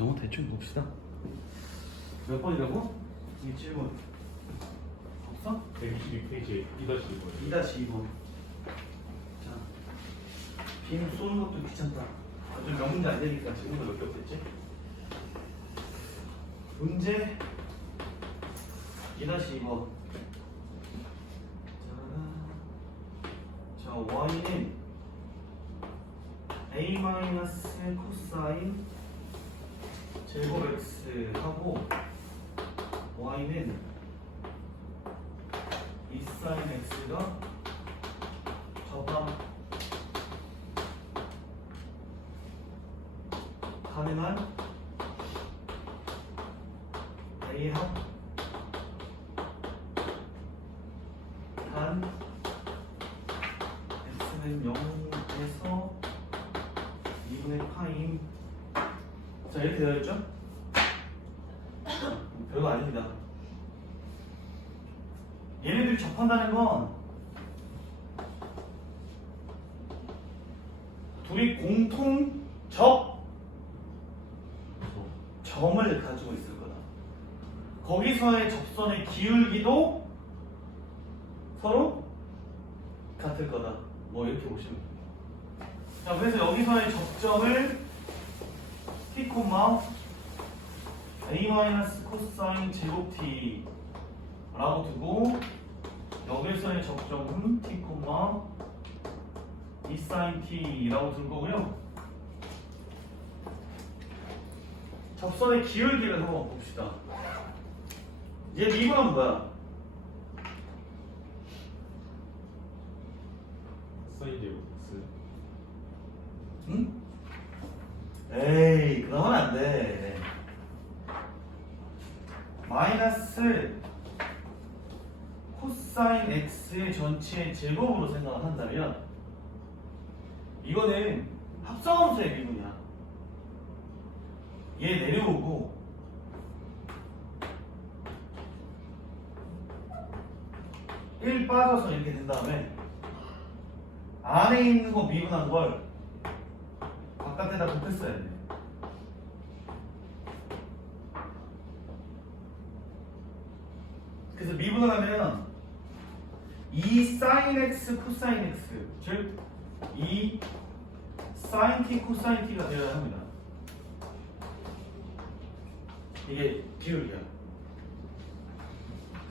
영어 대충 봅시다. 몇 번이라고? 이 질문 없어? 122페이지에 2-2번. 2-2번. 자, 빔 쏘는 것도 귀찮다. 좀 명문제 안 되니까 질문도 몇 개 없겠지? 문제 2-2번. 자, y는 a 코사인 제곱 x 하고 y는 2 사인 x가 접합 가능한 a 합 단 x는 0에서 2분의 파임. 자, 이렇게 되어 있죠? 별거 아닙니다. 얘네들이 접한다는 건 둘이 공통 점을 가지고 있을 거다. 거기서의 접선의 기울기도 서로 같을 거다. 뭐 이렇게 보시면 돼요. 자, 그래서 여기서의 접점을 t, a 코사인 제곱 t 라고 두고 여기서의 접점은 t, 2 사인 t 라고 둘 거고요. 접선의 기울기를 한번 봅시다. 얘 미분은 뭐야? 사인 제곱 x. 응? 에이, 그러면 안 돼. 마이너스 코사인 x의 전체의 제곱으로 생각을 한다면 이거는 합성함수의 미분이야. 얘 내려오고 일 빠져서 이렇게 된 다음에 안에 있는 거 미분한 걸 바깥에다 곱했어야 돼. 그래서 미분을 하면 2 사인 x 코사인 x, 즉 2 사인 t 코사인 t가 되어야 합니다. 이게 기울기야.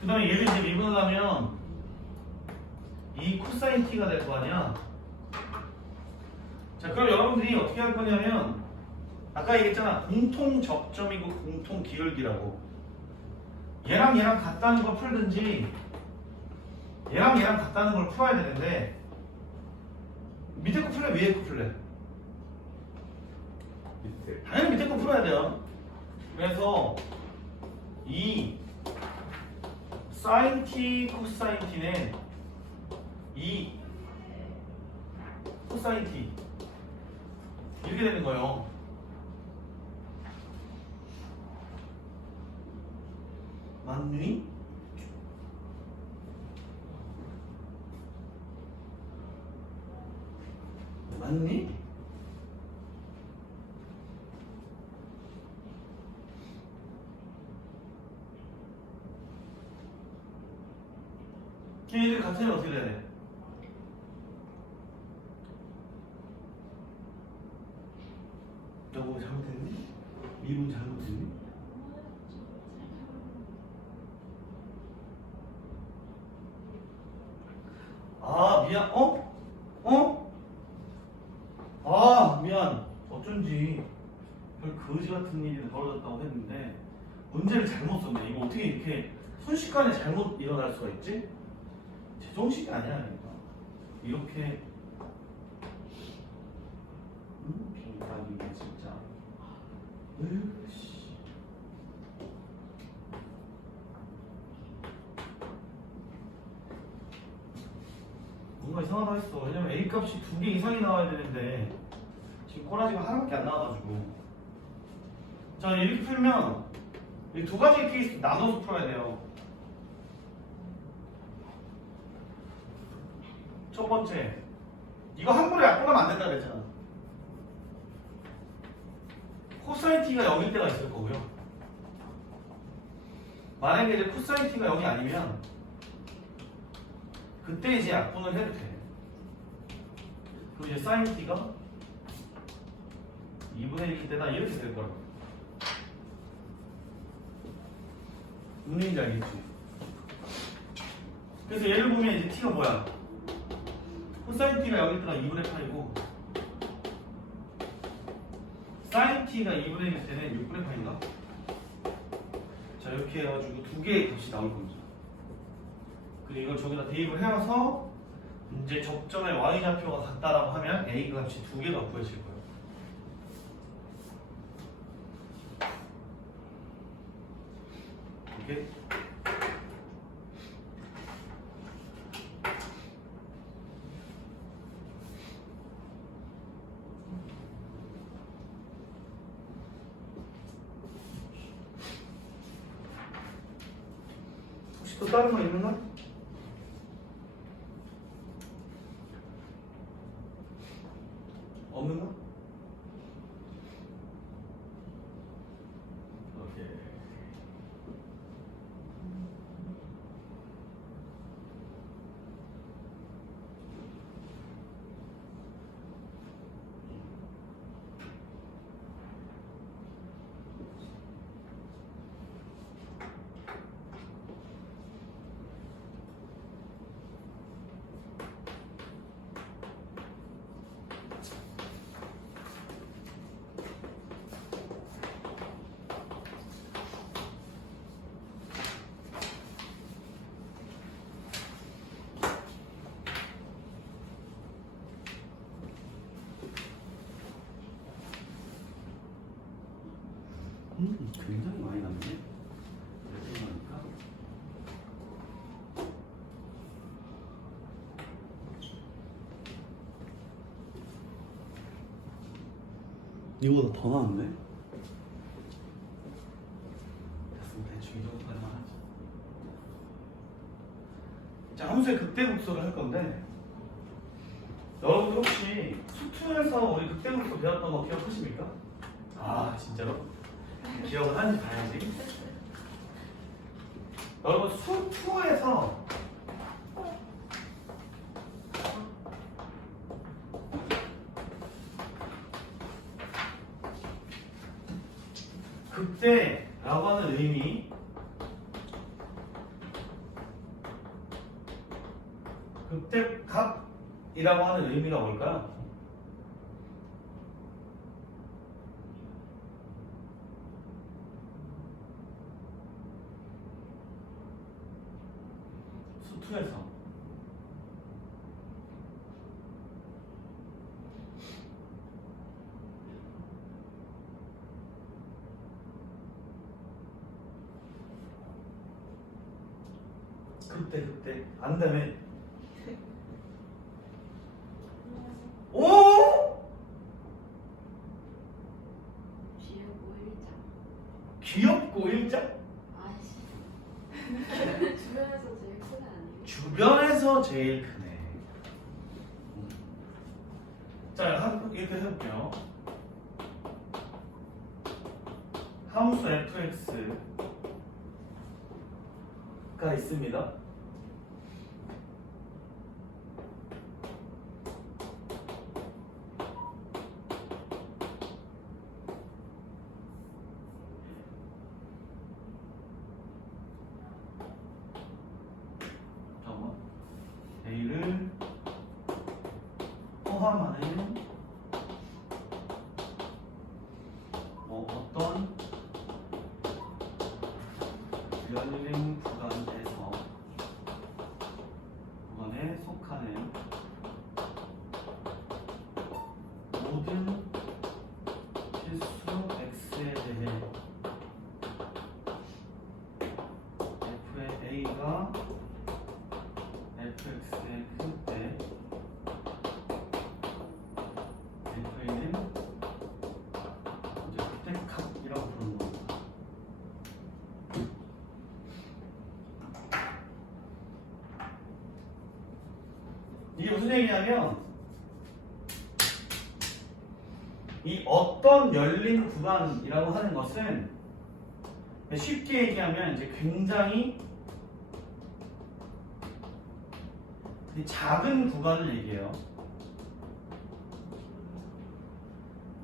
그 다음에 얘를 이제 미분을 하면 2 코사인 t가 될 거 아니야. 자, 그럼 여러분들이 어떻게 할 거냐면 아까 얘기했잖아. 공통 접점이고 공통 기울기라고. 얘랑 얘랑 같다는 걸 풀든지 얘랑 얘랑 같다는 걸 풀어야 되는데 밑에 거 풀래? 위에 거 풀래? 밑에. 당연히 밑에 거 풀어야 돼요. 그래서 이 사인 t 코사인 t는 이 코사인 t 이렇게 되는 거예요. 맞니? 맞니? 걔네들 같으면 어떻게 돼야 돼? 여보 잘못했니? 미분 잘못했니? 아 미안. 아 미안. 어쩐지 별 거지 같은 일이 벌어졌다고 했는데 문제를 잘못 썼네. 이거 어떻게 이렇게 순식간에 잘못 일어날 수가 있지? 제정신이 아니야. 그러니까. 이렇게 비가기네 진짜. 으씨. 뭔가 이상하다 했어. 왜냐면 A 값이 2개 이상이 나와야 되는데 지금 꼬라지가 하나밖에 안 나와가지고. 자, 이렇게 풀면 이 두 가지 케이스 나눠서 풀어야 돼요. 첫 번째, 이거 함부로 약분하면 안 된다 그랬잖아. 코사인 t가 0일 때가 있을 거고요. 만약에 이제 코사인 t가 0이 아니면 그때 이제 약분을 해도 돼. 그럼 이제 사인 t가 2분의 1일 때다 이렇게 될 거라고. 무슨 얘기인지 알겠지? 그래서 얘를 보면 이제 t가 뭐야? 코사인 t가 0일 때가 2분의 8이고 사인 t가 2분의 1일 때는 6분의 8인가? 자 이렇게 해가지고 두 개의 값이 나올 겁니다. 그리고 이걸 저기다 대입을 해서 이제 접점의 y좌표가 같다라고 하면 a 값이 두 개가 구해질 거예요. 오케이? 혹시 또 다른 거 있는가? 없는가? 오케이. 굉장히 많이 남네. 이렇게 보니까. 이거보다 더 나왔네. 됐으면 대충 이 정도까지만 하지. 자, 함수의 극대국소를 할 건데 여러분들 혹시 수투에서 우리 극대국소 배웠던 거 기억하십니까? 아 진짜로? 기억을 하는지 봐야지. 여러분 수투에서 극대라고 하는 의미, 극대값이라고 하는 의미가 뭘까요? 수투에서 극대 안다며. 오! 귀엽고 일자. 귀엽고 일자? 아이씨. 주변에서 제일 큰 아니에요? 주변에서 제일 크네. 자, 이렇게 해볼게요. 함수 fx가 있습니다. a를 포함하는 어떤 열린 구간에 속하는 모든 필수 x에 대해 f의 a가 fx의 큰때 f는 이제 극대값이라고 부르는 겁니다. 이게 무슨 얘기냐면 이 어떤 열린 구간이라고 하는 것은 쉽게 얘기하면 이제 굉장히 작은 구간을 얘기해요.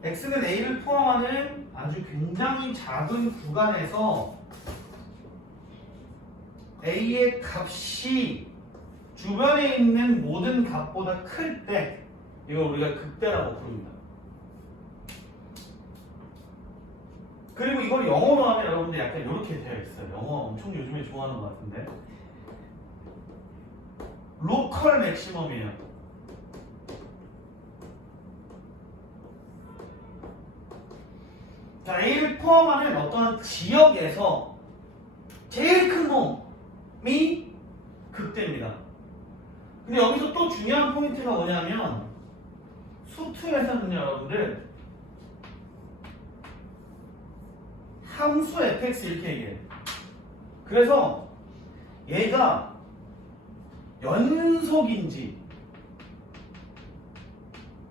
x는 a를 포함하는 아주 굉장히 작은 구간에서 a의 값이 주변에 있는 모든 값보다 클 때 이걸 우리가 극대라고 부릅니다. 그리고 이걸 영어로 하면 여러분들 약간 이렇게 되어 있어요. 영어 엄청 요즘에 좋아하는 것 같은데 로컬 맥시멈이에요. 자, A를 포함하는 어떤 지역에서 제일 큰 놈이 극대입니다. 근데 여기서 또 중요한 포인트가 뭐냐면 수투에서는 여러분들 함수 fx 이렇게 얘기해요. 그래서 얘가 연속인지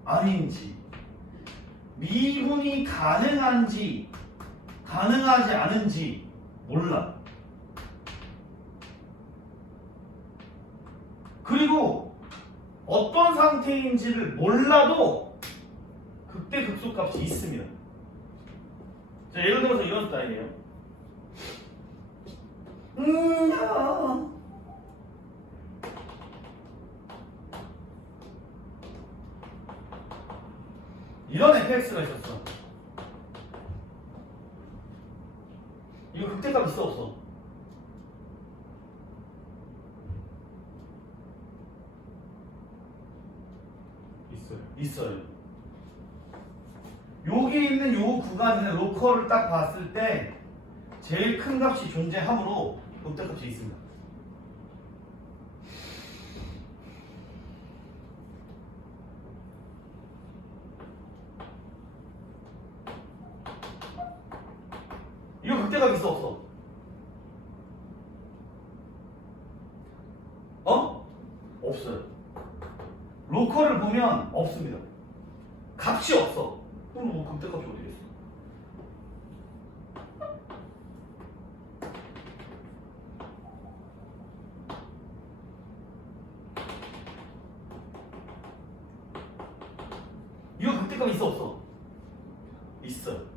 아닌지 미분이 가능한지 가능하지 않은지 몰라. 그리고 어떤 상태인지를 몰라도 극대 극소값이 있습니다. 자, 예를 들어서 이런 스타일이에요. 이런 fx가 있었어. 이거 극대값 있어 없어? 있어요. 있어요. 여기 있는 요 구간에는 로컬을 딱 봤을 때 제일 큰 값이 존재하므로 극대값이 있습니다. 이거 극대값 있어 없어? 없어요. 로컬을 보면 없습니다. 값이 없어. 그럼 뭐 극대값이 어디 있어? 이거 극대값 있어 없어? 있어요.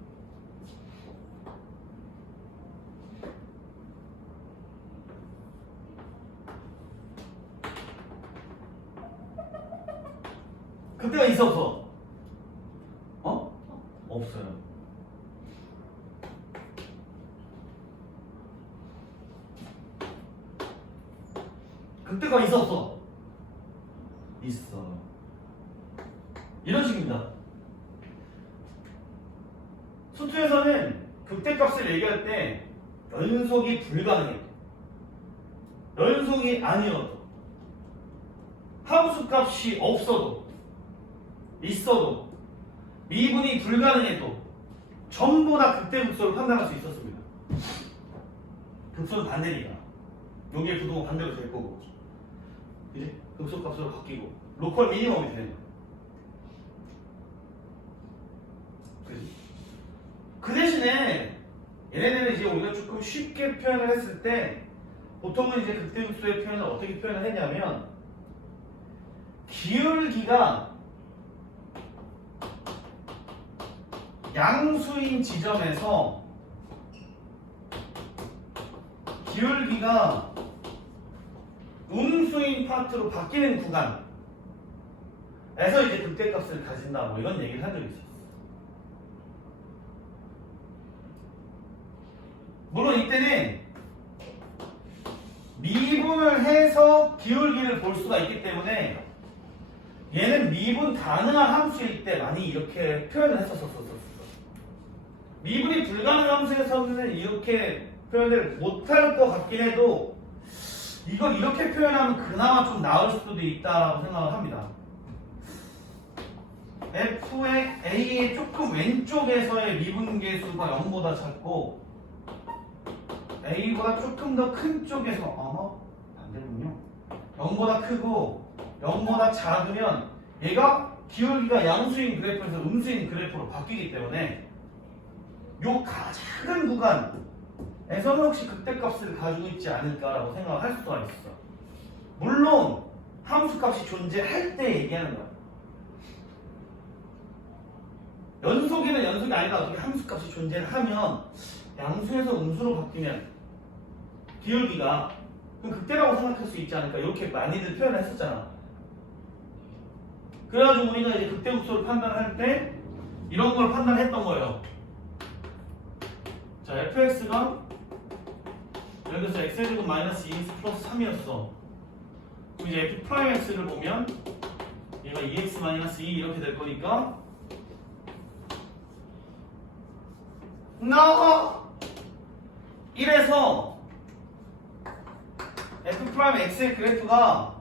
극대가 있어 없어? 없어요. 극대가 있어 없어? 있어. 이런 식입니다. 수투에서는 극대값을 얘기할 때 연속이 불가능해. 연속이 아니어도 함수값이 없어도 있어도 미분이 불가능해도 전부 다 극대극소를 판단할 수 있었습니다. 극소는 반대니까 여기에 부동은 반대로 될 거고 이제 극소값으로 바뀌고 로컬 미니멈이 되는 거야. 그지? 그 대신에 얘네들은 이제 우리가 조금 쉽게 표현을 했을 때 보통은 이제 극대극소의 표현을 어떻게 표현을 했냐면 기울기가 양수인 지점에서 기울기가 음수인 파트로 바뀌는 구간에서 이제 극대값을 가진다 뭐 이런 얘기를 한 적이 있었어. 물론 이때는 미분을 해서 기울기를 볼 수가 있기 때문에 얘는 미분 가능한 함수일 때 많이 이렇게 표현을 했었었어. 미분이 불가능한 함수에서는 이렇게 표현을 못할 것 같긴 해도 이걸 이렇게 표현하면 그나마 좀 나을 수도 있다고 생각을 합니다. F의 A의 조금 왼쪽에서의 미분계수가 0보다 작고 A보다 조금 더 큰 쪽에서 반대군요. 0보다 크고 0보다 작으면 얘가 기울기가 양수인 그래프에서 음수인 그래프로 바뀌기 때문에 요 작은 구간에서는 혹시 극대값을 가지고 있지 않을까라고 생각할 수가 있어. 물론 함수값이 존재할 때 얘기하는 거야. 연속이는 연속이 아니라 어떻게 함수값이 존재를 하면 양수에서 음수로 바뀌면 기울기가 그럼 극대라고 생각할 수 있지 않을까 이렇게 많이들 표현을 했었잖아. 그래가지고 우리가 이제 극대극소를 판단할 때 이런 걸 판단했던 거예요. 자, fx가 여기서 x제곱 마이너스 2x 플러스 3이었어. 그럼 이제 f 프라임 x를 보면 얘가 2x 마이너스 2 이렇게 될 거니까 나 1에서 f 프라임 x의 그래프가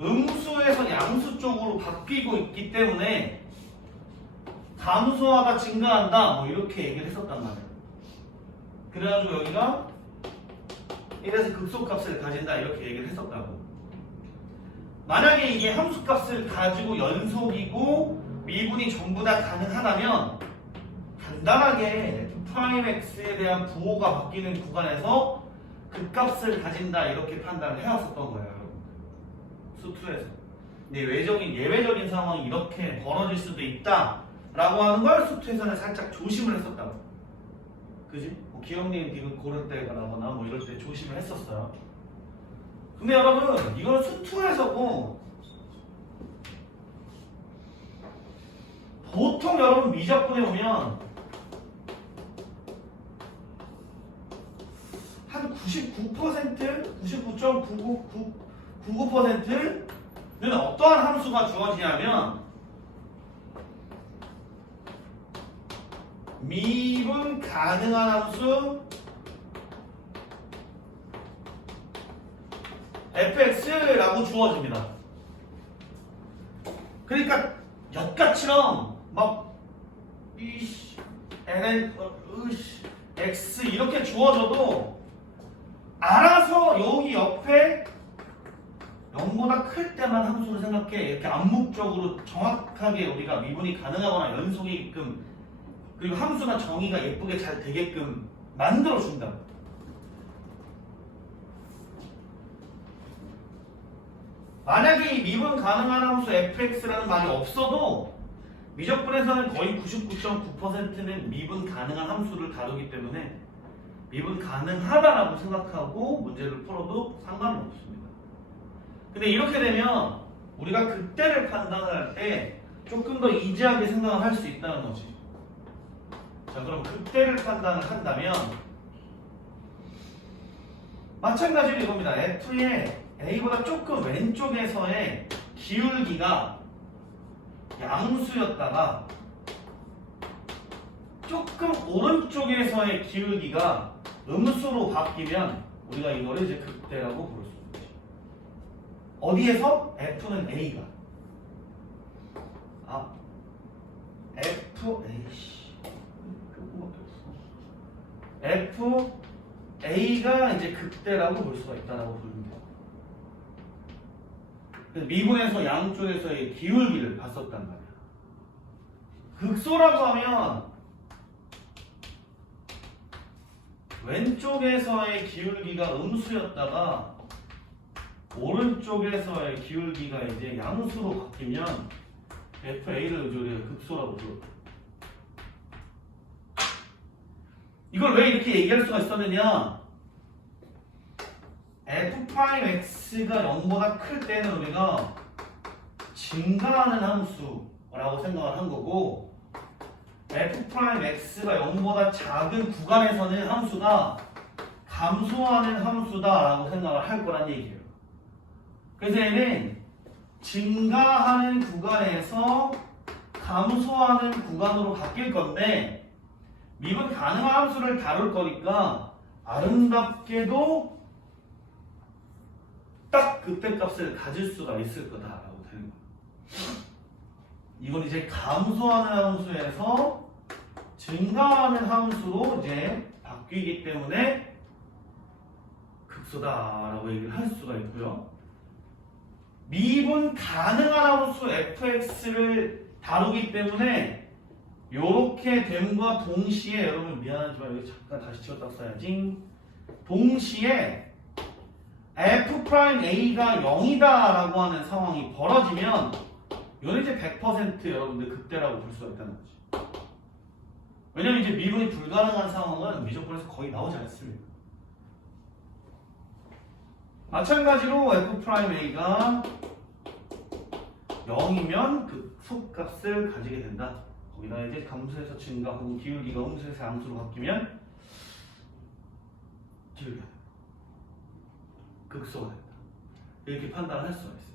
음수에서 양수 쪽으로 바뀌고 있기 때문에 감소하다 증가한다 뭐 이렇게 얘기를 했었단 말이야. 그래가지고 여기가 1에서 극소값을 가진다 이렇게 얘기를 했었다고. 만약에 이게 함수값을 가지고 연속이고 미분이 전부 다 가능하다면 간단하게 f'x에 대한 부호가 바뀌는 구간에서 극값을 가진다 이렇게 판단을 해왔었던 거예요, 여러분. 수투에서. 근데 예외적인 상황이 이렇게 벌어질 수도 있다라고 하는 걸 수투에서는 살짝 조심을 했었다고. 그지? 뭐 기억님 지금 고를 때거나 뭐 이럴 때 조심을 했었어요. 근데 여러분 이건 수투에서고 보통 여러분 미적분에 보면 한 99%, 99.9999%는 어떠한 함수가 주어지냐면 미분 가능한 함수 fx라고 주어집니다. 그러니까 역가처럼 막 ln x 이렇게 주어져도 알아서 여기 옆에 0보다 클 때만 함수를 생각해. 이렇게 암묵적으로 정확하게 우리가 미분이 가능하거나 연속이게끔 그리고 함수나 정의가 예쁘게 잘 되게끔 만들어준다. 만약에 이 미분 가능한 함수 fx라는 말이 없어도 미적분에서는 거의 99.9%는 미분 가능한 함수를 다루기 때문에 미분 가능하다라고 생각하고 문제를 풀어도 상관은 없습니다. 근데 이렇게 되면 우리가 극대를 판단할 때 조금 더 이지하게 생각을 할 수 있다는 거지. 자, 그럼 극대를 판단을 한다면 마찬가지로 이겁니다. F의 A보다 조금 왼쪽에서의 기울기가 양수였다가 조금 오른쪽에서의 기울기가 음수로 바뀌면 우리가 이거를 이제 극대라고 부를 수 있지. 어디에서? F는 A가 A가 이제 극대라고 볼 수가 있다라고 부르면 돼요. 미분에서 양쪽에서의 기울기를 봤었단 말이야. 극소라고 하면 왼쪽에서의 기울기가 음수였다가 오른쪽에서의 기울기가 이제 양수로 바뀌면 FA를 우리가 극소라고 불렀다. 이걸 왜 이렇게 얘기할 수가 있었느냐? f'x가 0보다 클 때는 우리가 증가하는 함수라고 생각을 한 거고 f'x가 0보다 작은 구간에서는 함수가 감소하는 함수다라고 생각을 할 거란 얘기예요. 그래서 얘는 증가하는 구간에서 감소하는 구간으로 바뀔 건데 미분 가능한 함수를 다룰 거니까 아름답게도 딱 극대값을 가질 수가 있을 거다라고 되는 거예요. 이건 이제 감소하는 함수에서 증가하는 함수로 이제 바뀌기 때문에 극소다라고 얘기를 할 수가 있고요. 미분 가능한 함수 fx를 다루기 때문에 요렇게 됨과 동시에 여러분 미안하지만 여기 잠깐 다시 치웠다 써야지. 동시에 f'a가 0이다 라고 하는 상황이 벌어지면 이건 이제 100% 여러분들 극대라고 볼 수가 있다는 거지. 왜냐면 이제 미분이 불가능한 상황은 미적분에서 거의 나오지 않습니다. 마찬가지로 f'a가 0이면 그 속값을 가지게 된다. 거기다 이제 감수에서 증가 혹은 기울기가 음수에서 양수로 바뀌면 기울기가 된다. 극소가 된다. 이렇게 판단을 할 수가 있습니다.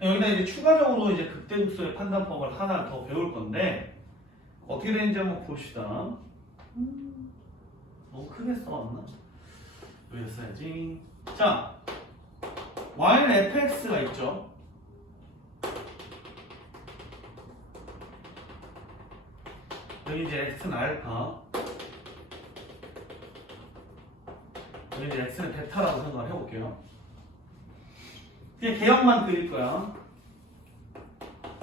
여기다 이제 추가적으로 이제 극대극소의 판단법을 하나 더 배울 건데 어떻게 되는지 한번 봅시다. 너무 크게 써왔나? 여기 써야지. 자, y는 fx가 있죠. 여기 이제 x는 알파, 여기 이제 x는 베타라고 생각을 해볼게요. 그냥 개형만 그릴 거야.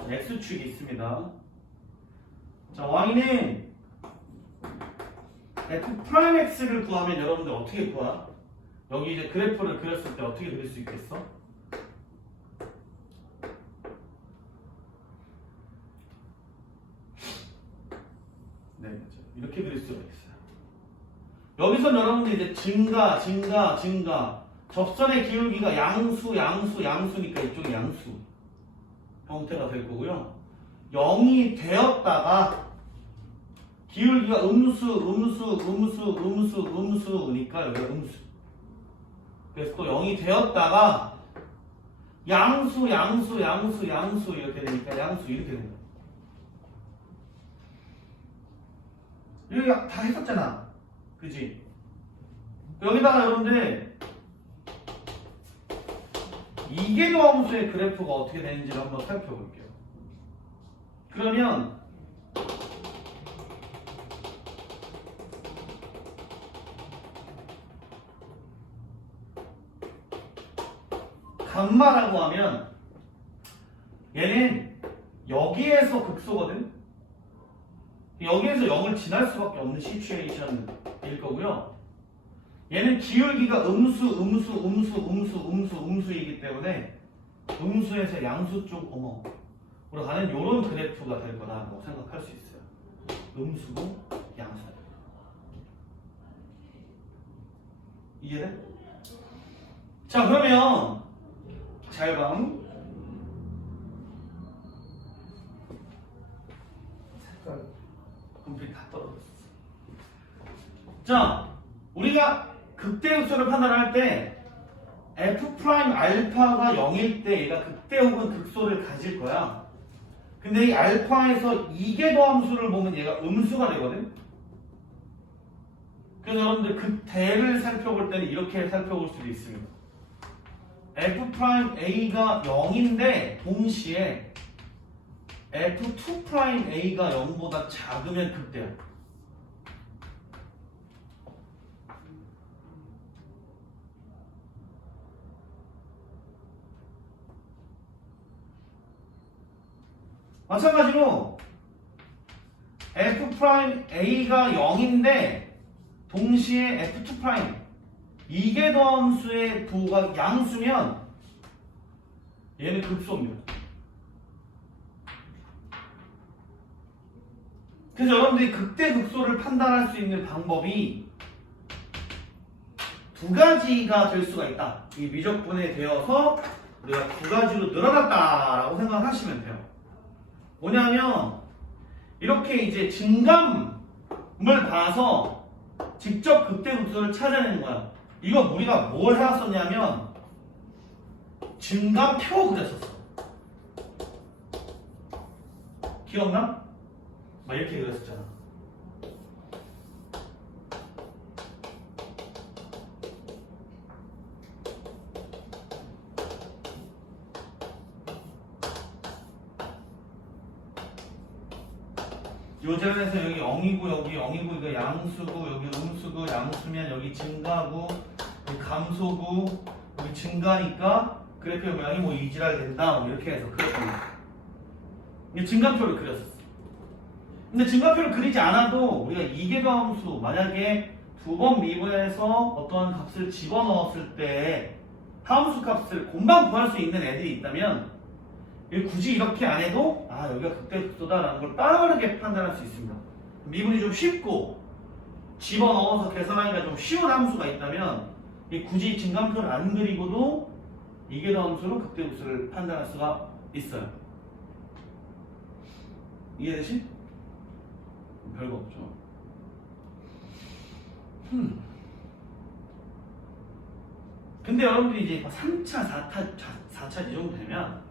x축이 있습니다. 자, y는 f'x를 구하면 여러분들 어떻게 구하? 여기 이제 그래프를 그렸을 때 어떻게 그릴 수 있겠어? 네, 이렇게 그릴 수가 있어요. 여기서 여러분들 이제 증가. 접선의 기울기가 양수니까 이쪽이 양수 형태가 될 거고요. 0이 되었다가 기울기가 음수니까 여기가 음수. 그래서 또 0이 되었다가 양수 이렇게 되니까 양수 이렇게 되는 거예요. 여기 다 했었잖아. 그지? 여기다가 여러분들 이계도함수의 그래프가 어떻게 되는지를 한번 살펴볼게요. 그러면 감마라고 하면 얘는 여기에서 극소거든. 여기에서 0을 지날 수밖에 없는 시츄에이션일 거고요. 얘는 기울기가 음수이기 때문에 음수에서 양수 쪽으로 가는 이런 그래프가 될 거다라고 생각할 수 있어요. 음수고 양수. 이해돼? 자, 그러면 잘 봐. 색깔 컴퓨터 다 떨어졌어. 자, 우리가 극대극소를 판단할 때 F'알파가 0일 때 얘가 극대 혹은 극소를 가질 거야. 근데 이 알파에서 이계도함수를 보면 얘가 음수가 되거든. 그래서 여러분들 극대를 살펴볼 때는 이렇게 살펴볼 수도 있습니다. F'A가 0인데 동시에 F2'A가 0보다 작으면 극대야. 마찬가지로 F'A가 0인데 동시에 F2' 이계도함수의 부호가 양수면 얘는 극소입니다. 그래서 여러분들이 극대극소를 판단할 수 있는 방법이 두 가지가 될 수가 있다. 이 미적분에 되어서 우리가 두 가지로 늘어났다라고 생각하시면 돼요. 뭐냐면 이렇게 이제 증감을 봐서 직접 극대극소를 찾아내는 거야. 이거 우리가 뭘 해왔었냐면 증감표 그렸었어. 기억나? 막 이렇게 그렸었잖아. 요절에서 여기 0이고 여기 0이고 이거 양수고 여기 음수고 양수면 여기 증가고 감소고 여기 증가니까 그래프의 모양이 뭐 이지랄 된다 뭐 이렇게 해서 그렸습니다. 이게 증가표를 그렸었어. 근데 증가표를 그리지 않아도 우리가 이계함수 만약에 두 번 미분해서 어떤 값을 집어넣었을 때 함수 값을 금방 구할 수 있는 애들이 있다면 굳이 이렇게 안 해도 아 여기가 극대극소다라는 걸 빠르게 판단할 수 있습니다. 미분이 좀 쉽고 집어넣어서 계산하기가 좀 쉬운 함수가 있다면 굳이 증감표를 안 그리고도 이계함수로 극대극소를 판단할 수가 있어요. 이해되시? 별거 없죠. 근데 여러분들이 이제 3차, 4차 이 정도 되면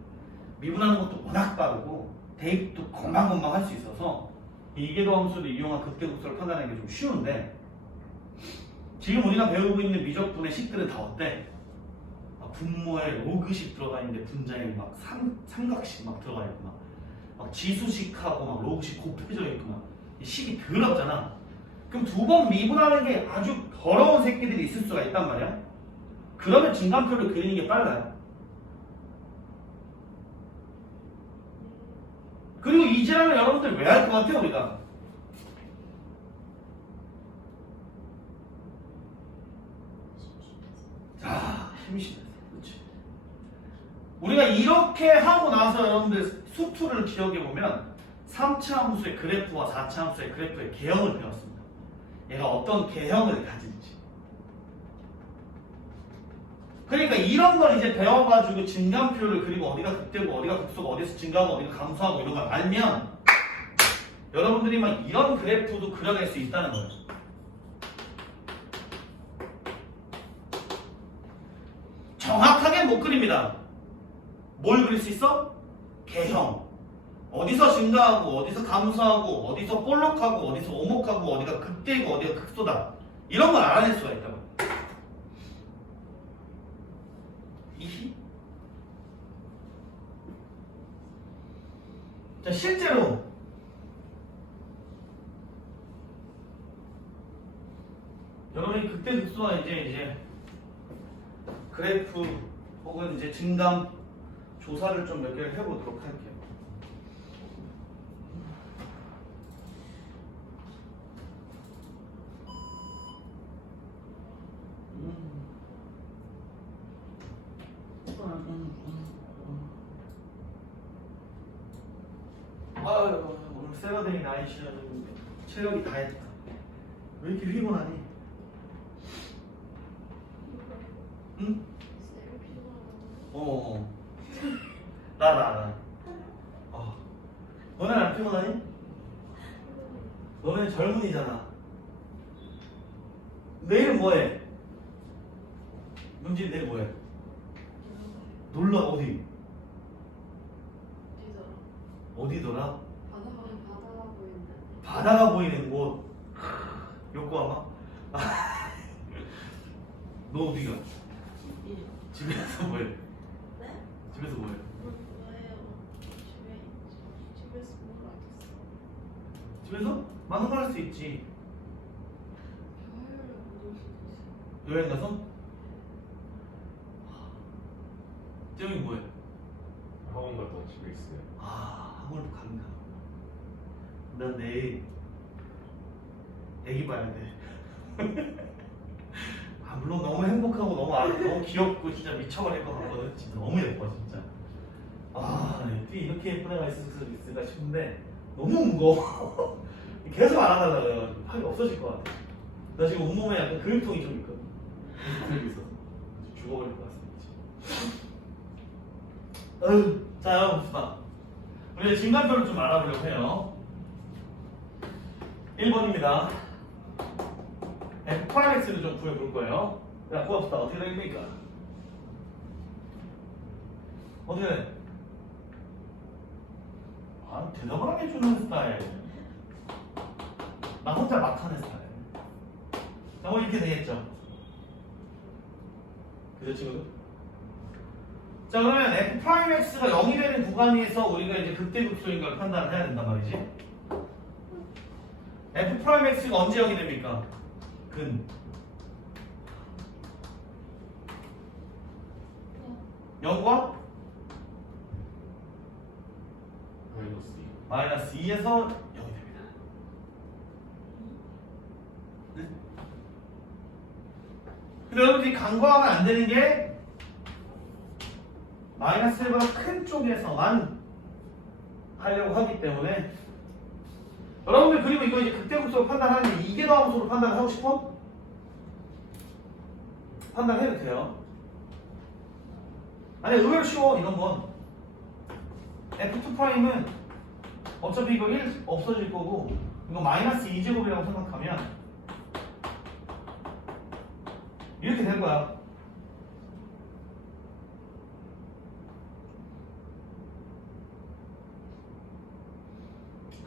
미분하는 것도 워낙 빠르고 대입도 금방금방 할 수 있어서 이계도 함수를 이용한 극대극소를 판단하는 게 좀 쉬운데 지금 우리가 배우고 있는 미적분의 식들은 다 어때? 분모에 로그식 들어가 있는데 분자에 막 삼각식 막 들어가 있고 막 지수식하고 막 로그식 곱해져 있고 막 식이 더럽잖아. 그럼 두 번 미분하는 게 아주 더러운 새끼들이 있을 수가 있단 말이야. 그러면 증감표를 그리는 게 빨라요. 그리고 이 질문을 여러분들 왜 할 것 같아요, 우리가? 자, 심심해서. 그렇지. 우리가 이렇게 하고 나서 여러분들 수투를 기억해 보면 3차 함수의 그래프와 4차 함수의 그래프의 개형을 배웠습니다. 얘가 어떤 개형을 가질지. 그러니까 이런 걸 이제 배워가지고 증감표를 그리고 어디가 극대고 어디가 극소고 어디서 증가하고 어디가 감소하고 이런 걸 알면 여러분들이 막 이런 그래프도 그려낼 수 있다는 거예요. 정확하게 못 그립니다. 뭘 그릴 수 있어? 개형. 어디서 증가하고 어디서 감소하고 어디서 볼록하고 어디서 오목하고 어디가 극대고 어디가 극소다. 이런 걸 알아낼 수가 있다고. 자, 실제로 여러분이 극대극소와 이제 그래프 혹은 이제 증감 조사를 좀 몇 개를 해보도록 할게요. 아유, 오늘 세러데이 나이시라는 체력이 다 했다. 왜 이렇게 피곤하니? 응? 나. 너네 안 피곤하니? 너네는 젊은이잖아. 내일은 뭐해? 명진이 내일 뭐해? 놀러 어디? 어디더라? 바다가 보이는. 바다가 보이는 곳. 요코하마? 너 어디가? 집에서 뭐해? 네? 집에서 뭐해? 뭐예요? 집에서 뭘 하겠어? 집에서? 많은 걸 할 수 있지. 여행을 못 올 수도 있어. 여행 가서? 재영이 뭐해? 학원 갔다 집에 있어요. 학원도 간다. 난 내일 애기 봐야 돼. 물론 너무 행복하고 너무 귀엽고 진짜 미쳐버릴 것 같거든. 진짜 너무 예뻐 진짜. 어떻게 이렇게 예쁜 애가 있을까 싶은데 너무 무거워. 계속 안아달라 그래가지고 팔이 없어질 것 같아. 나 지금 온몸에 약간 근육통이 좀 있거든. 계속 들고 있어서 죽어버릴 것 같습니다. 자, 여러분 봅시다. 우리 증감표를 좀 알아보려고 해요. 1번입니다. F'X를 좀 구해볼 거예요. 야, 구합시다. 어떻게 되겠습니까? 어떻게 돼? 대답을 안 해주는 스타일. 나 혼자 막 하는 스타일. 자, 뭐 이렇게 되겠죠? 그죠, 친구들? 자, 그러면 F'X가 0이 되는 구간에서 우리가 이제 극대극소인 걸 판단을 해야 된단 말이지. F'X가 언제 0이 됩니까? 0과 마이너스 2. 마이너스 2에서 0이 됩니다. 네? 근데 여러분들이 간과하면 안 되는 게 마이너스 1보다 큰 쪽에서만 하려고 하기 때문에 여러분들 그리고 이거 이제 극대극소로 판단하는데 이계 도함수로 판단을 하고 싶어? 판단해도 돼요. 아니 의외로 쉬워 이런 건. F2'은 어차피 이거 1 없어질 거고 이거 마이너스 2제곱이라고 생각하면 이렇게 된 거야.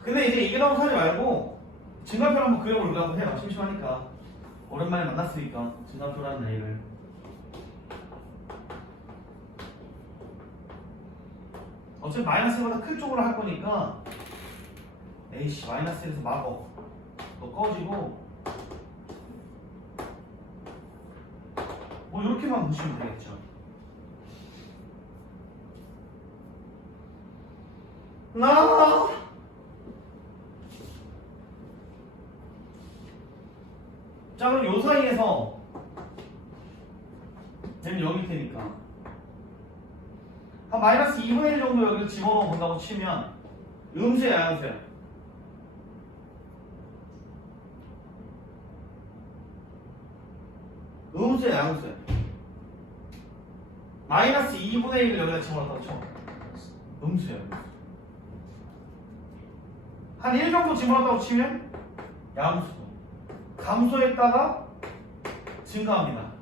근데 이제 이게 너무 사지 말고 증가표를 한번 그려보려고 한번 해요. 심심하니까. 오랜만에 만났으니까 증가표라는 애를. 어차피 마이너스보다 큰 쪽으로 할 거니까 에이씨 마이너스 1에서 막어. 너 꺼지고 뭐 이렇게만 보시면 되겠죠. 자 그럼 요 사이에서 얘는 0일 테니까 한 마이너스 2분의 1 정도 여기를 집어넣어 본다고 치면 음수야 양수야? 음수야 양수야? 마이너스 2분의 1을 여기다 집어넣었다고 쳐. 음수야. 한 1 정도 집어넣었다고 치면 양수. 감소했다가 증가합니다.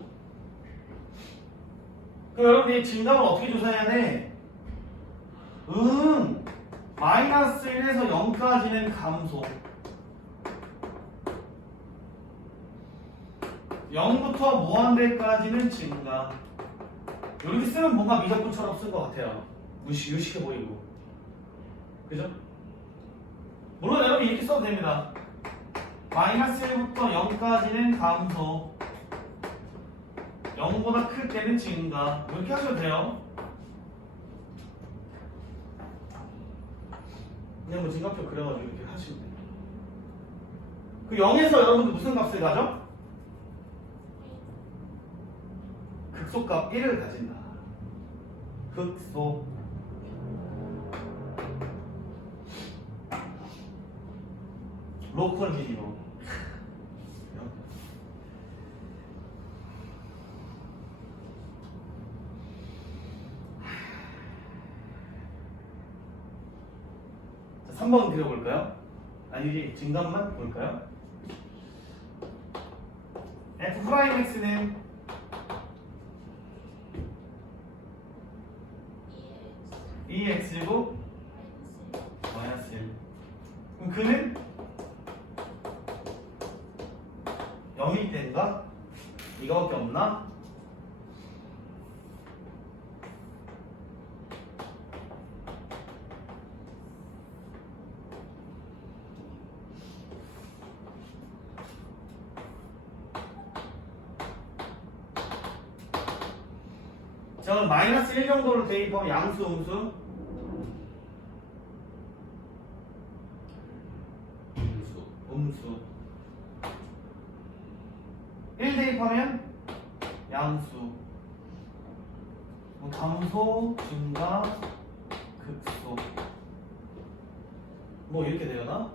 그럼 여러분 이 증가를 어떻게 조사해야 돼? 마이너스 1에서 0까지는 감소. 0부터 무한대까지는 증가. 이렇게 쓰면 뭔가 미적분처럼 쓴 것 같아요. 유식해 보이고. 그죠? 물론 여러분 이렇게 써도 됩니다. 마이너스 1부터 0까지는 감소. 0보다 클 때는 증가. 이렇게 하셔도 돼요. 그냥 뭐 증가표 그려가지고 이렇게 하시면 돼요. 그 0에서 여러분들 무슨 값을 가져? 극소값 1을 가진다. 극소. 로컬 미니멈. 자, 3번 그려볼까요? 아니 증감만 볼까요? F'X는 EX제곱 마이너스 1. 그럼 그는 0일 때인가? 이거밖에 없나? 자 그럼 마이너스 1 정도를 대입하면 양수, 음수? 음수. 1 대입하면 양수. 뭐 감소, 증가, 극소. 뭐 이렇게 되려나?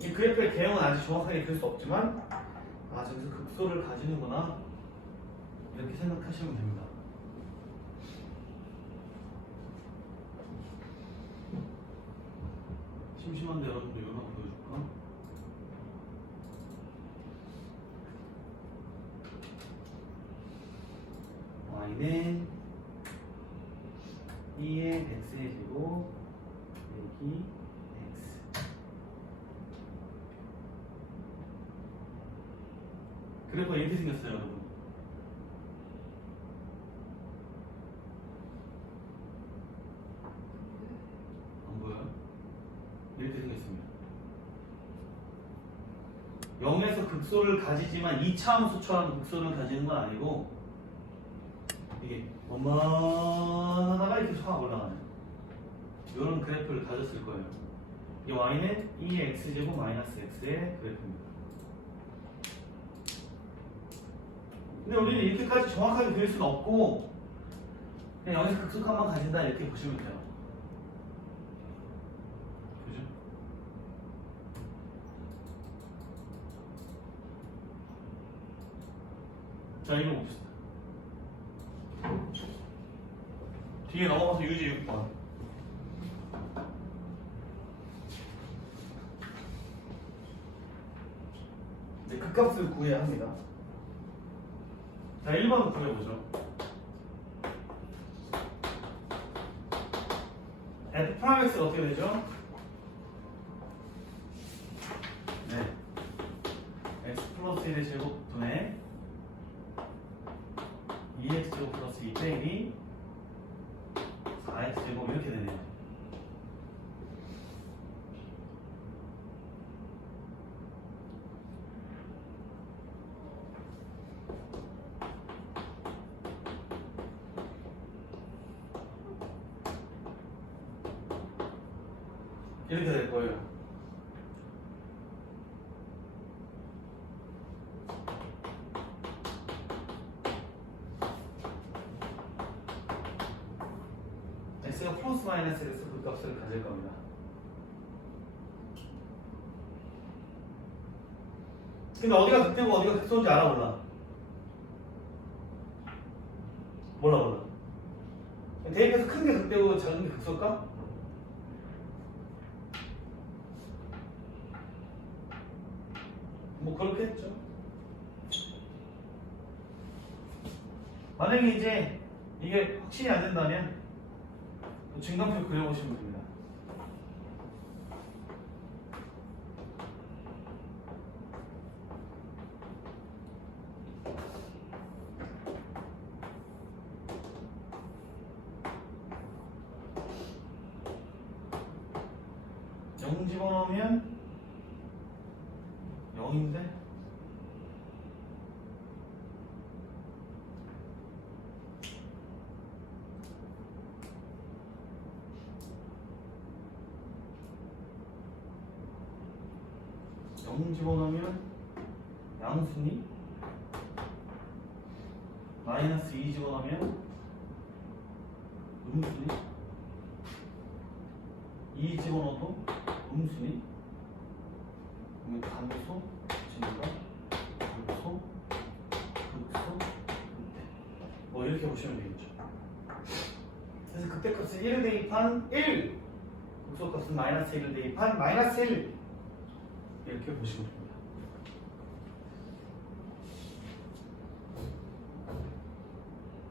이 그래프의 개형은 아직 정확하게 그릴 수 없지만 아 저기서 극소를 가지는구나 이렇게 생각하시면 됩니다. 심심한데 여러분도 이거 하나 보여줄까? y는 2의 x의 제곱 빼기 x. 그래프가 이렇게 생겼어요 여러분. 안 보여요? 이렇게 생겼습니다. 극소를 가지지만 2차함수처럼 극소를 가지는 건 아니고 이게 원만하다가 이렇게 확 올라가는 이런 그래프를 가졌을 거예요. 이 y는 2x제곱 마이너스 x의 그래프입니다. 근데 우리는 이렇게까지 정확하게 그릴 수는 없고 그냥 여기서 극소값만 가진다 이렇게 보시면 돼요. 그죠? 자, 이거 봅시다. 뒤에 넘어가서 유지 6번. 이제 극값을 구해야 합니다. 자, 1번 구해보죠. f 프라임 x가 어떻게 되죠? 네. x 플러스 1의 제곱분의 2x제곱 플러스 2 빼기 4x제곱 이렇게 되네요. 이렇게 될 거예요. x가 플러스 마이너스 x 그 값을 가질 겁니다. 근데 어디가 극대고 어디가 극소인지 알아 몰라? 몰라. 대입해서 큰 게 극대고 작은 게 극소일까? 뭐 그렇겠죠. 만약에 이제 이게 확신이 안 된다면 증강표 그려보시면 됩니다. 영 집어넣으면 0인데 영 집어넣으면 양수니 마이너스 2 집어넣으면 음수니 2 집어넣어도 음수니 그러면 단수, 진가, 극소, 극대 뭐 이렇게 보시면 되겠죠. 그래서 극대값은 1을 대입한 1 극소값은 마이너스 1을 대입한 마이너스 1 이렇게 보시면 됩니다.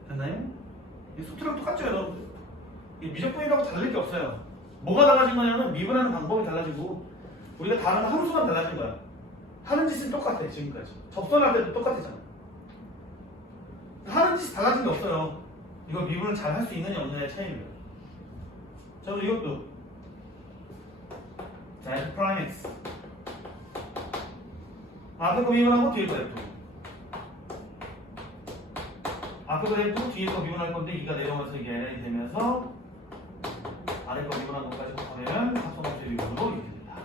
됐나요? 이 수트랑 똑같죠 여러분들? 이 미적분이라고 다를 게 없어요. 뭐가 달라진 거냐면 미분하는 방법이 달라지고 우리가 다른 함수만 달라진 거야. 하는 짓은 똑같아 지금까지. 접선할 때도 똑같았잖아. 하는 짓이 달라진 게 없어요. 이거 미분을 잘 할 수 있느냐 없느냐의 차이입니다. 자, 그리고 이것도 자, f 프라임 x 앞에 거 미분하고 뒤에 거 냅두고 앞에 거 냅두고 뒤에 거 미분할 건데 2가 내려오면서 이게 ln이 되면서 아래 거 미분한 것까지 곱하면 합성함수 미분으로 이렇게 됩니다.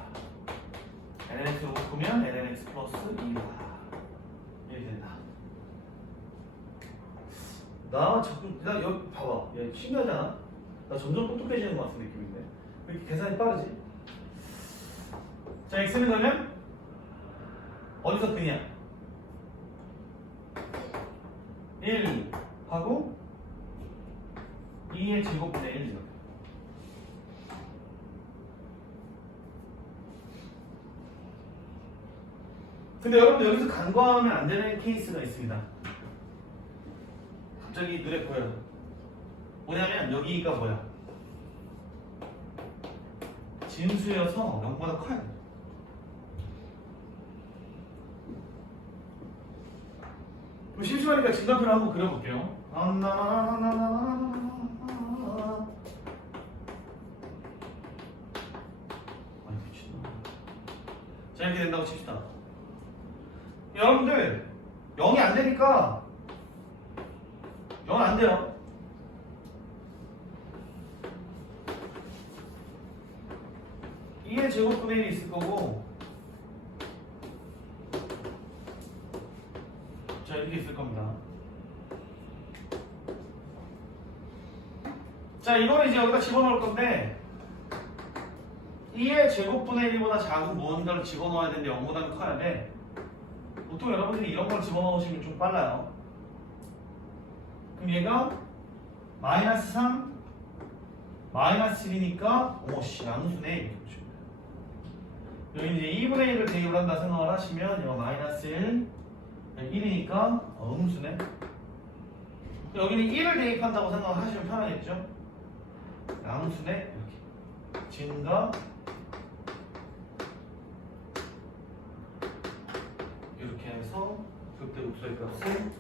lnx로 곱하면 lnx 플러스 2다 이렇게 된다. 나 자꾸 나 여기 봐봐. 야, 신기하잖아. 나 점점 똑똑해지는 것 같은 느낌인데 왜 이렇게 계산이 빠르지? 자, x는 그러면 어디서 끄냐? 1 하고 2의 제곱분의 1 이렇게. 근데 여러분들 여기서 간과하면 안 되는 케이스가 있습니다. 갑자기 눈에 보여요. 뭐냐면 여기가 뭐야? 진수여서 0보다 커야 돼. 그럼 심심하니까 진단표를 한번 그려볼게요. 아니 미친놈. 자, 이렇게 된다고 칩시다. 여러분들 0이 안 되니까 0은 안 돼요. 이의 제곱분의 1이 있을 거고, 자 이렇게 있을 겁니다. 자 이거는 이제 여기다 집어넣을 건데 2의 제곱분의 1보다 작은 무언가를 집어넣어야 되는데 0보다는 커야 돼. 보통 여러분들이 이런 걸 집어넣으시면 좀 빨라요. 그럼 얘가 마이너스 3, 마이너스 1이니까 오씨 양수네 이렇게 보시면 돼요. 여기 이제 2분의 1을 대입을 한다 생각을 하시면 이거 마이너스 1, 1이니까 음수네. 여기는 1을 대입한다고 생각을 하시면 편하겠죠? 양수네 이렇게 증가 이렇게 해서 그때 목소리 값을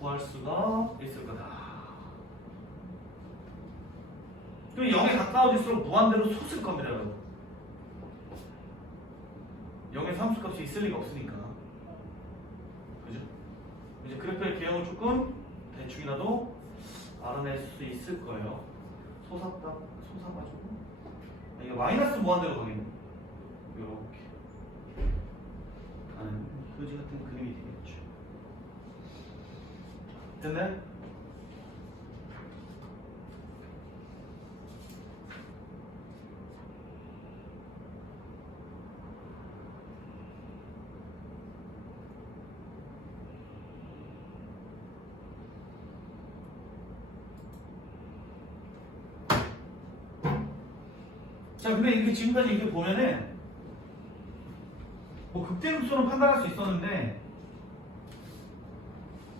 구할 수가 있을 거다. 그럼 0에 가까워질수록 무한대로 솟을 겁니다, 여러분. 0의 함수값이 있을 리가 없으니까. 그죠? 이제 그래프의 개형을 조금 대충이라도 알아낼 수 있을 거예요. 솟아가지고. 이게 마이너스 무한대로 가겠네. 요렇게. 그지 같은 그림이 되겠죠. 됐나요? 자, 근데 이렇게 지금까지 이렇게 보면은 뭐 극대급수는 판단할 수 있었는데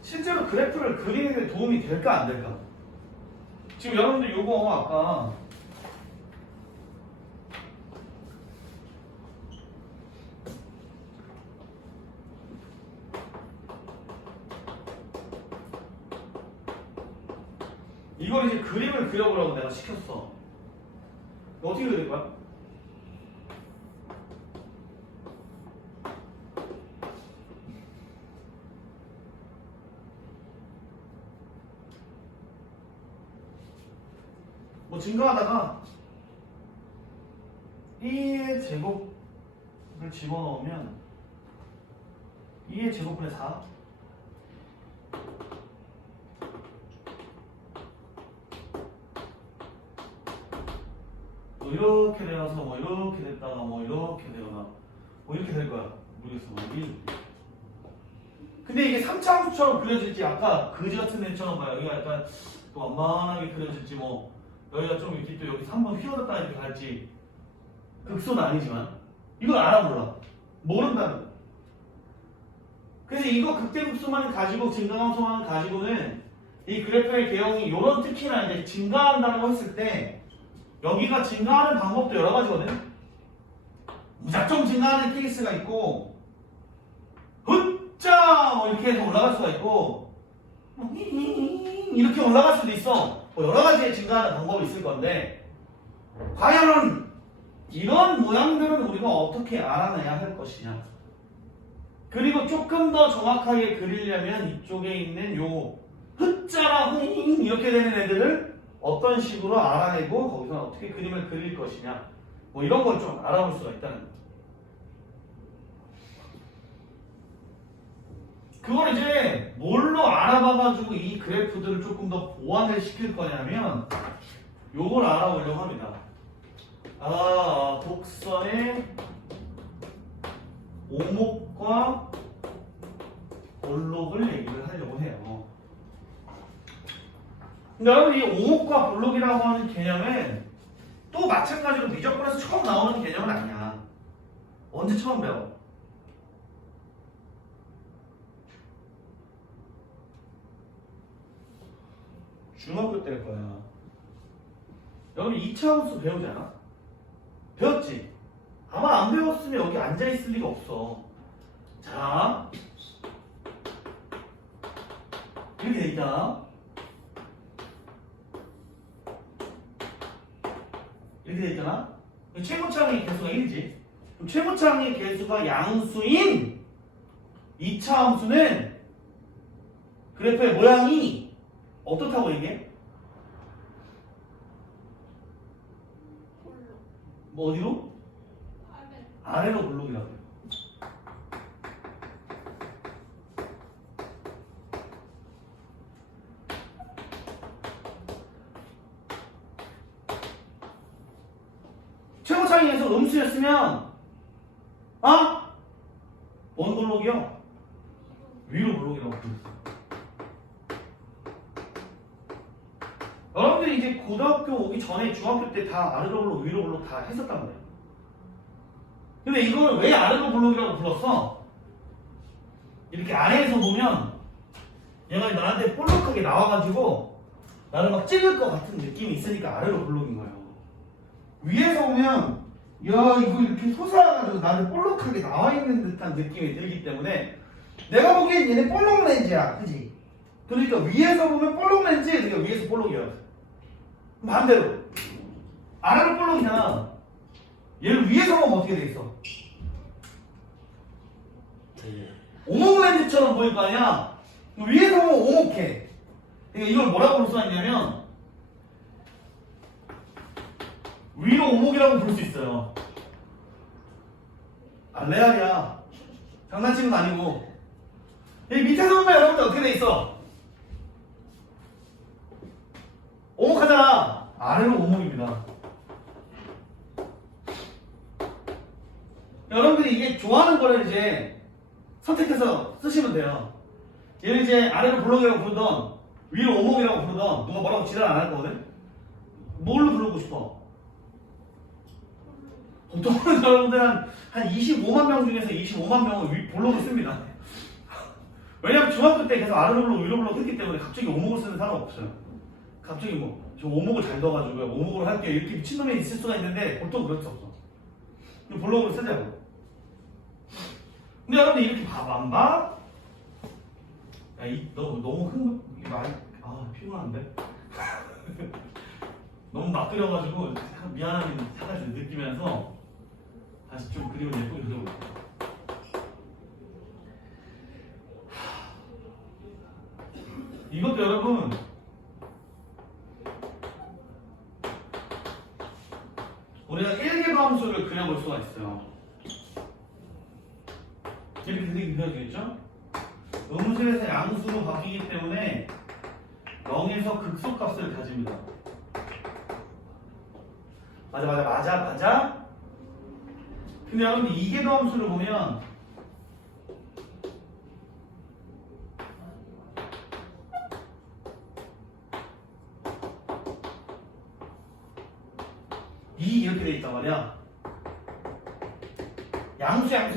실제로 그래프를 그리는 데 도움이 될까 안 될까? 지금 여러분들 요거 아까 이걸 이제 그림을 그려보라고 내가 시켰어. 어떻게 그릴 거야? 뭐 증가하다가 2의 제곱을 집어넣으면 2의 제곱분의 4 뭐 이렇게 되어서 뭐 이렇게 됐다가 뭐 이렇게 되거나 뭐 이렇게 될 거야. 모르겠어. 뭐 근데 이게 3차함수처럼 그려질지 아까 그지 같은 애처럼 봐요. 여기가 약간 또 완만하게 그려질지 뭐 여기가 좀 이렇게 또 여기서 한번 휘어졌다 이렇게 갈지 극소는 아니지만 이걸 알아 몰라. 모른다는 거야. 그래서 이거 극대극소만 가지고 증가함수만 가지고는 이 그래프의 개형이 이런 특히나 이제 증가한다고 했을 때 여기가 증가하는 방법도 여러 가지거든. 무작정 증가하는 케이스가 있고 훗자 뭐 이렇게 해서 올라갈 수가 있고 이렇게 올라갈 수도 있어. 뭐 여러 가지의 증가하는 방법이 있을 건데 과연 이런 모양들은 우리가 어떻게 알아내야 할 것이냐. 그리고 조금 더 정확하게 그리려면 이쪽에 있는 요 흑자라 이렇게 되는 애들을 어떤 식으로 알아내고 거기서 어떻게 그림을 그릴 것이냐 뭐 이런 걸 좀 알아볼 수가 있다는 거예요. 그걸 이제 뭘로 알아봐가지고 이 그래프들을 조금 더 보완을 시킬 거냐면 요걸 알아보려고 합니다. 곡선의 오목과 볼록을 얘기를 하려고 해요. 근데 여러분 이 오목과 볼록이라고 하는 개념은 또 마찬가지로 미적분에서 처음 나오는 개념은 아니야. 언제 처음 배워? 중학교 때일 거야. 여러분 2차 함수 배우잖아? 배웠지? 아마 안 배웠으면 여기 앉아있을 리가 없어. 자, 이렇게 돼 있다. 이렇게 돼 있잖아? 최고차항의 개수가 1이지. 그럼 최고차항의 개수가 양수인 2차 함수는 그래프의 모양이 어떻다고 얘기해? 홀로. 뭐 어디로? 아래. 아래로 볼록이라고 해요. 최고차이에서 음수였으면 뭔 볼록이요? 위로 볼록이라고 불렀어요. 여러분들이 이제 고등학교 오기 전에 중학교 때 다 아래로 볼록, 위로 볼록 다 했었단 말이에요. 근데 이걸 왜 아래로 볼록이라고 불렀어? 이렇게 아래에서 보면 얘가 나한테 볼록하게 나와가지고 나를 막 찌를 것 같은 느낌이 있으니까 아래로 볼록인 거예요. 위에서 보면 야 이거 이렇게 솟아가지고 나를 볼록하게 나와 있는 듯한 느낌이 들기 때문에 내가 보기엔 얘네 볼록 렌즈야, 그지? 그러니까 위에서 보면 볼록 렌즈, 그러니까 위에서 볼록이야. 반대로 아래로 볼록이잖아. 얘를 위에서 보면 어떻게 돼 있어? 되게 오목 렌즈처럼 보일 거 아니야? 위에서 보면 오목해. 그러니까 이걸 뭐라고 볼 수가 있냐면 위로 오목이라고 부를 수 있어요. 레알이야. 장난치는 거 아니고. 이 밑에서 보면 여러분들 어떻게 돼 있어? 오목하잖아. 아래로 오목입니다. 여러분들이 이게 좋아하는 거를 이제 선택해서 쓰시면 돼요. 얘를 이제 아래로 볼록이라고 부르던 위로 오목이라고 부르던 누가 뭐라고 지랄 안 할 거거든? 뭘로 부르고 싶어? 보통은 여러분들 한 25만 명 중에서 25만 명은 볼록을 씁니다. 왜냐면 중학교 때 계속 아래로 볼록 위로 볼록 했기 때문에 갑자기 오목을 쓰는 사람 없어요. 갑자기 뭐 저 오목을 잘 넣어가지고 오목을 할게요 이렇게 미친놈이 있을 수가 있는데 보통 그럴 수 없어. 볼록으로 쓰자고. 근데 여러분들 이렇게 봐봐 안 봐? 야, 너무 많이 피곤한데? 너무 막 그려가지고 미안함이 사라지는 느끼면서 다시 좀 그림을 예쁘게 그려볼게요. 이것도 여러분 우리가 1개 함수를 그려볼 수가 있어요. 이렇게 그림이 그려지겠죠? 음수에서 양수로 바뀌기 때문에 0에서 극소값을 가집니다. 맞아. 근데 여러분 이계도 함수를 보면 이렇게 돼 있단 말이야. 양수야.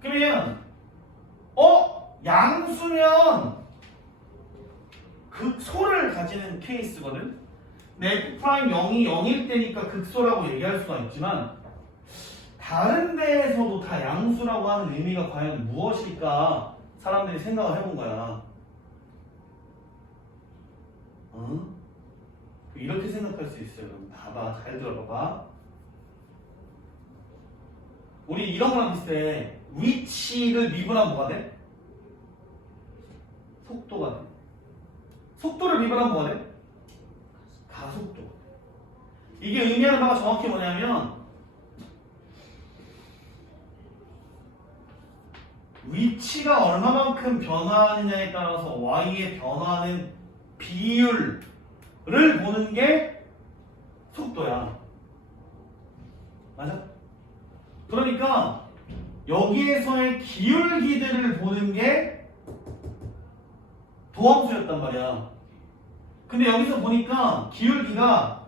그러면 양수면 극소를 가지는 케이스거든. F' 0이 0일 때니까 극소라고 얘기할 수가 있지만 다른 데에서도 다 양수라고 하는 의미가 과연 무엇일까 사람들이 생각을 해본 거야. 이렇게 생각할 수 있어요. 봐봐, 잘 들어봐봐. 우리 이런 거랑 비슷해. 위치를 미분하면 뭐가 돼? 속도가 돼. 속도를 미분하면 뭐가 돼? 가속도. 이게 의미하는 바가 정확히 뭐냐면 위치가 얼마만큼 변화하느냐에 따라서 y의 변화하는 비율을 보는 게 속도야. 맞아? 그러니까 여기에서의 기울기들을 보는 게 도함수였단 말이야. 근데 여기서 보니까 기울기가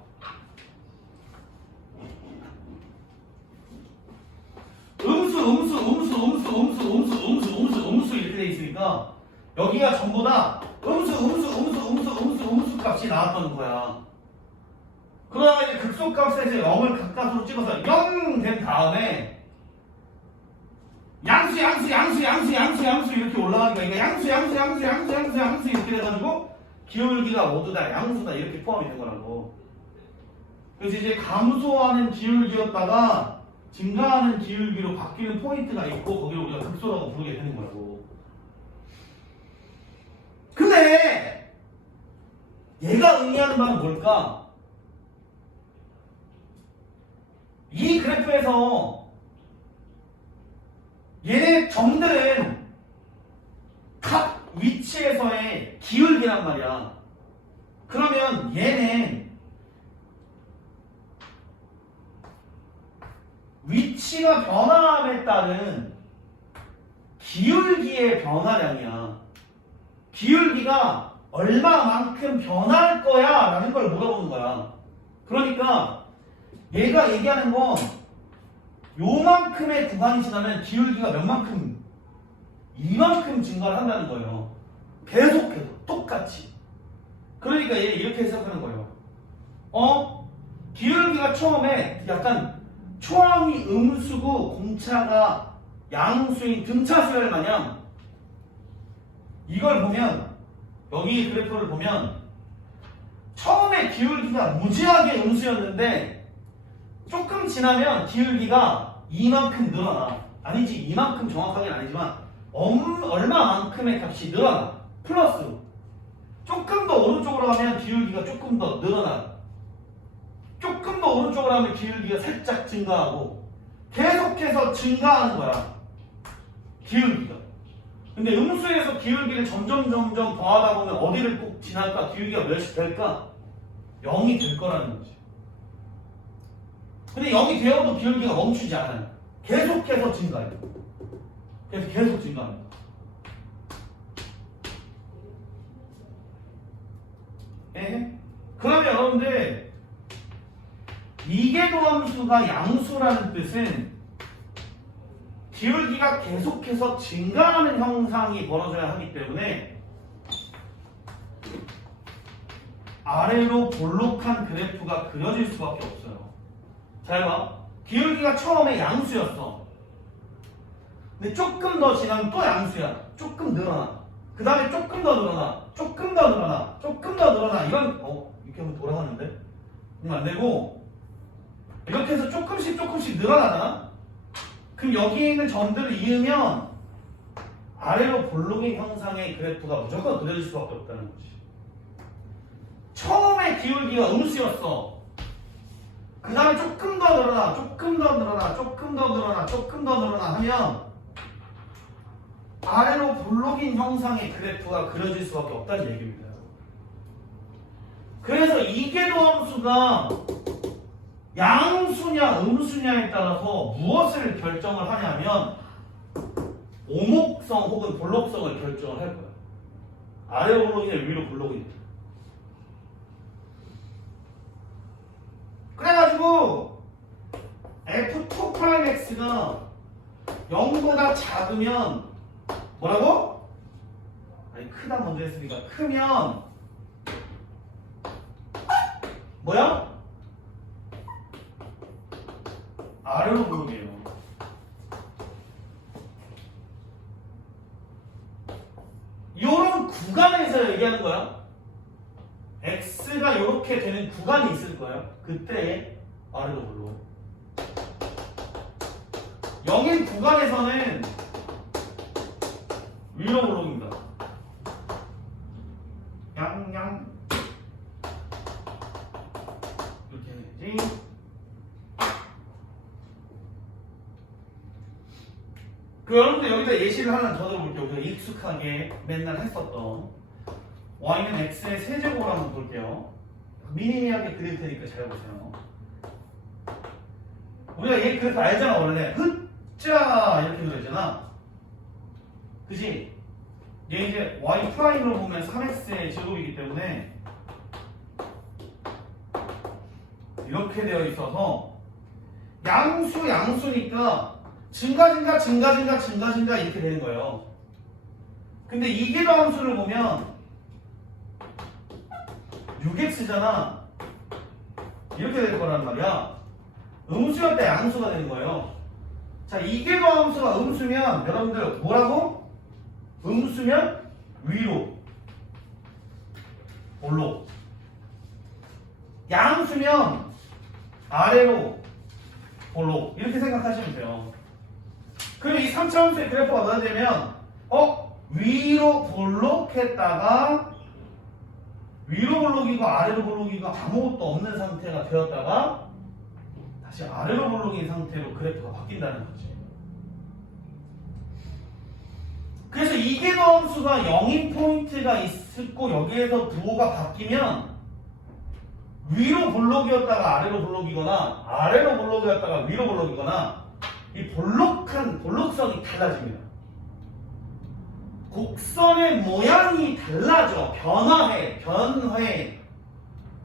음수 이렇게 돼 있으니까 여기가 전부 다 음수 값이 나왔던 거야. 그러다가 이제 극소값에 이제 0을 각각으로 찍어서 0 된 다음에 양수 이렇게 올라가니까 이게 양수 이렇게 돼가지고 기울기가 모두 다 양수다 이렇게 포함이 된 거라고. 그래서 이제 감소하는 기울기였다가 증가하는 기울기로 바뀌는 포인트가 있고 거기를 우리가 극소라고 부르게 되는 거라고. 근데 얘가 의미하는 바는 뭘까? 이 그래프에서 얘네 점들은 각 위치에서의 기울기란 말이야. 그러면 얘는 위치가 변화함에 따른 기울기의 변화량이야. 기울기가 얼마만큼 변할 거야 라는 걸 물어보는 거야. 그러니까 얘가 얘기하는 건 요만큼의 구간이 지나면 기울기가 몇만큼 이만큼 증가를 한다는 거예요. 계속해서 똑같이. 그러니까 얘 이렇게 해석하는 거예요. 기울기가 처음에 약간 초항이 음수고 공차가 양수인 등차수열 마냥 이걸 보면 여기 그래프를 보면 처음에 기울기가 무지하게 음수였는데 조금 지나면 기울기가 이만큼 늘어나. 아니지 이만큼 정확하게는 아니지만 얼마만큼의 값이 늘어나. 플러스 조금 더 오른쪽으로 가면 기울기가 조금 더 늘어나. 조금 더 오른쪽으로 하면 기울기가 살짝 증가하고 계속해서 증가하는 거야. 기울기가. 근데 음수에서 기울기를 점점 더하다 보면 어디를 꼭 지날까? 기울기가 몇이 될까? 0이 될 거라는 거지. 근데 0이 되어도 기울기가 멈추지 않아요. 계속해서 증가해요. 그래서 계속 증가합니다. 그러면 여러분들 이계도함수가 양수라는 뜻은 기울기가 계속해서 증가하는 형상이 벌어져야 하기 때문에 아래로 볼록한 그래프가 그려질 수밖에 없어요. 잘 봐. 기울기가 처음에 양수였어. 근데 조금 더 지나면 또 양수야. 조금 늘어나. 그 다음에 조금 더 늘어나. 조금 더 늘어나. 조금 더 늘어나. 이건 이렇게 하면 돌아가는데? 이건 안 되고 이렇게 해서 조금씩 늘어나잖아? 그럼 여기에 있는 점들을 이으면 아래로 볼록의 형상의 그래프가 무조건 그려질 수밖에 없다는 거지. 처음에 기울기가 음수였어. 그 다음에 조금 더 늘어나, 조금 더 늘어나, 조금 더 늘어나, 조금 더 늘어나 하면 아래로 볼록인 형상의 그래프가 그려질 수밖에 없다는 얘기입니다. 그래서 이계도함수가 양수냐 음수냐에 따라서 무엇을 결정을 하냐면 오목성 혹은 볼록성을 결정을 할 거야. 아래로 볼록이냐 위로 볼록이냐. 그래가지고 F2'X가 0보다 작으면 뭐라고? 아니 크다 먼저 했으니까 크면 뭐야? 아래로 볼록이에요. 요런 구간에서 얘기하는 거야. X가 이렇게 되는 구간이 있을 거야. 그때 아래로 볼록. 0인 구간에서는 위로 볼록입니다. 양양 이렇게 해야지. 여러분들 여기다 예시를 하나 더 들어볼게요. 우리가 익숙하게 맨날 했었던 y는 x의 세제곱을 한번 볼게요. 미니미하게 그릴 테니까 잘 보세요. 우리가 얘 그래프 알잖아. 원래 흑자 이렇게 그려있잖아. 그치? 얘 이제 y 프라임으로 보면 3x의 제곱이기 때문에 이렇게 되어 있어서 양수니까 증가 이렇게 되는 거예요. 근데 이계도 함수를 보면 6x잖아. 이렇게 될 거란 말이야. 음수일 때 양수가 되는 거예요. 자, 이계도 함수가 음수면 여러분들 뭐라고? 음수면 위로 볼록, 양수면 아래로 볼록 이렇게 생각하시면 돼요. 그럼 이 3차 함수의 그래프가 뭐가 되면 위로 볼록했다가 위로 볼록이고 아래로 볼록이고 아무것도 없는 상태가 되었다가 다시 아래로 볼록인 상태로 그래프가 바뀐다는 거지. 그래서 이계도 함수가 0인 포인트가 있고 여기에서 부호가 바뀌면 위로 볼록이었다가 아래로 볼록이거나 아래로 볼록이었다가 위로 볼록이거나 이 볼록성이 달라집니다. 곡선의 모양이 달라져. 변회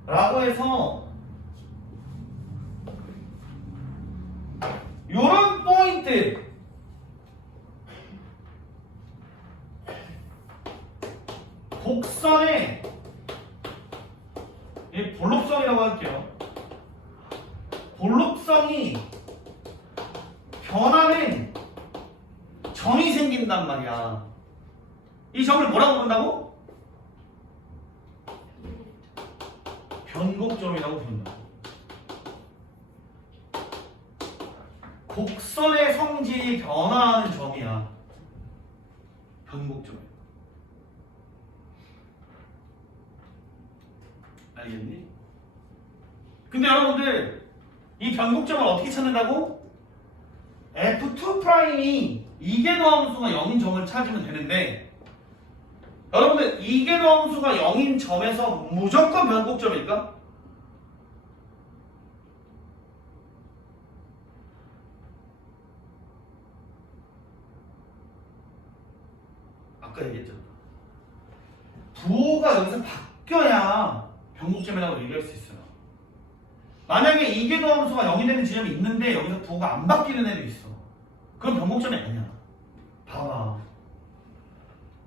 라고 해서 요런 포인트 곡선의 이 볼록성이라고 할게요. 볼록성이 변하는 점이 생긴단 말이야. 이 점을 뭐라고 부른다고? 변곡점이라고 부른다. 곡선의 성질이 변화하는 점이야. 변곡점이야. 알겠니? 근데 여러분들 이 변곡점을 어떻게 찾는다고? F2'이 이계도 함수가 0인 점을 찾으면 되는데 여러분들 이계도 함수가 0인 점에서 무조건 변곡점일까? 아까 얘기했잖아. 부호가 여기서 바뀌어야 변곡점이라고 얘기할 수 있어요. 만약에 이계도 함수가 0이 되는 지점이 있는데 여기서 부호가 안 바뀌는 애도 있어. 그럼 변곡점이 아니야. 봐봐.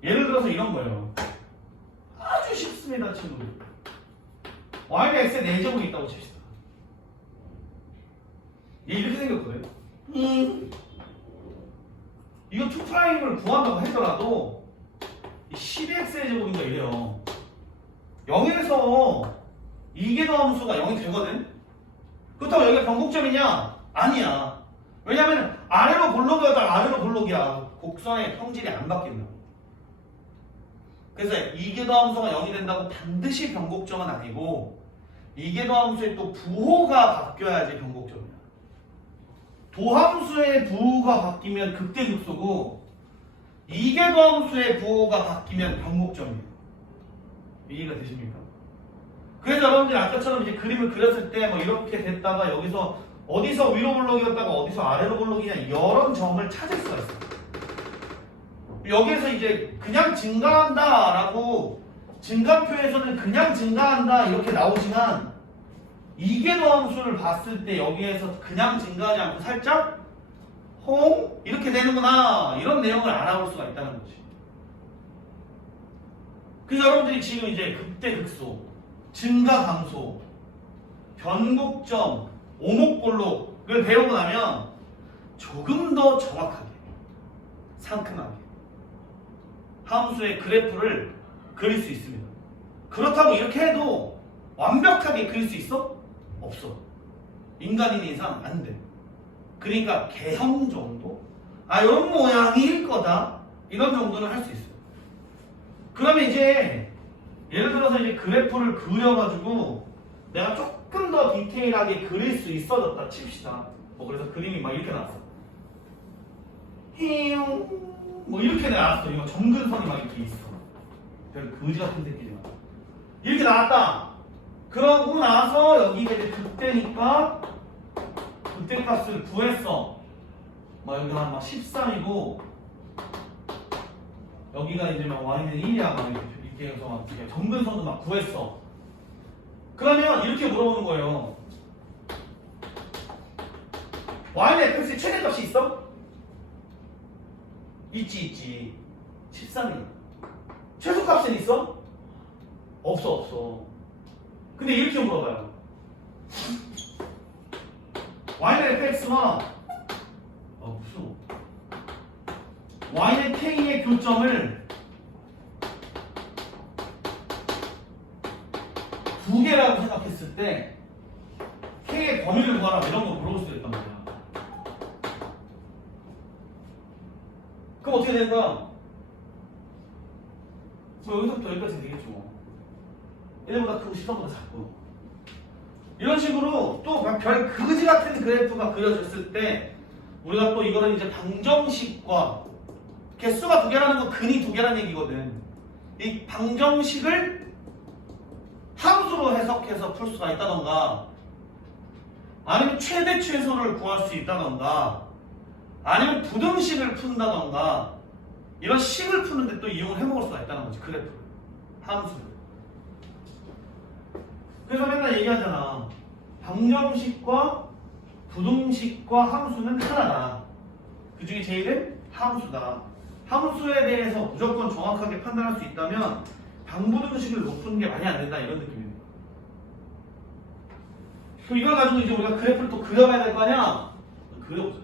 예를 들어서 이런 거예요. 아주 쉽습니다, 친구들. y가 x에 4제곱이 있다고 칩시다. 얘 이렇게 생겼거든. 이거 2'을 구한다고 하더라도 12x의 제곱인가 이래요. 0에서 이계도 함수가 0이 되거든. 그렇다고 여기가 변곡점이냐? 아니야. 왜냐면 아래로 볼록이었다가 아래로 볼록이야. 곡선의 성질이 안 바뀐다. 그래서 이계도 함수가 0이 된다고 반드시 변곡점은 아니고 이계도 함수의 또 부호가 바뀌어야지 변곡점이야. 도함수의 부호가 바뀌면 극대극소고 이계도 함수의 부호가 바뀌면 변곡점이에요. 이해가 되십니까? 그래서 여러분들이 아까처럼 이제 그림을 그렸을 때 뭐 이렇게 됐다가 여기서 어디서 위로 볼록이었다가 어디서 아래로 볼록이냐 이런 점을 찾을 수가 있어요. 여기에서 이제 그냥 증가한다라고 증가표에서는 그냥 증가한다 이렇게 나오지만 이계도 함수를 봤을 때 여기에서 그냥 증가하지 않고 살짝 이렇게 되는구나 이런 내용을 알아볼 수가 있다는 거지. 그래서 여러분들이 지금 이제 극대극소, 증가감소, 변곡점, 오목볼록을 배우고 나면 조금 더 정확하게, 상큼하게 함수의 그래프를 그릴 수 있습니다. 그렇다고 이렇게 해도 완벽하게 그릴 수 있어? 없어. 인간인 이상 안 돼. 그러니까 개형 정도? 이런 모양일 거다. 이런 정도는 할 수 있어요. 그러면 이제 예를 들어서 이제 그래프를 그려가지고 내가 조금 더 디테일하게 그릴 수 있어졌다 칩시다. 그래서 그림이 막 이렇게 나왔어. 뭐 이렇게 나왔어. 이거 점근선이 막 이렇게 있어. 별 거지 같은 새끼지만 이렇게 나왔다. 그러고 나서 여기가 이제 극대니까 극대 값을 구했어. 막 여기가 막 13이고 여기가 이제 막 y는 1이야. 막 이렇게 해서 막 점근선도 막 구했어. 그러면 이렇게 물어보는 거예요. y는 fx의 최대값이 있어? 있지. 13이야. 최소값은 있어? 없어. 근데 이렇게 물어봐요. y는 fx와 무슨 y는 k의 교점을 두 개라고 생각했을 때 k의 범위를 구하라 이런 거 물어볼 수도 있단 말이야. 그럼 어떻게 되는 거야? 뭐 여기서부터 여기까지 되겠죠. 뭐. 1보다 크고 10보다 작고. 이런 식으로 또 별 그지 같은 그래프가 그려졌을 때 우리가 또 이거를 이제 방정식과 개수가 두 개라는 건 근이 두 개라는 얘기거든. 이 방정식을 함수로 해석해서 풀 수가 있다던가 아니면 최대 최소를 구할 수 있다던가 아니면 부등식을 푼다던가 이런 식을 푸는데 또 이용을 해먹을 수가 있다는 거지. 그래프를 함수를. 그래서 맨날 얘기하잖아. 방정식과 부등식과 함수는 하나다. 그 중에 제일은 함수다. 함수에 대해서 무조건 정확하게 판단할 수 있다면 방부등식을 못 푸는 게 많이 안 된다 이런 느낌입니다. 그럼 이걸 가지고 이제 우리가 그래프를 또 그려봐야 될 거 아니야? 그려보자.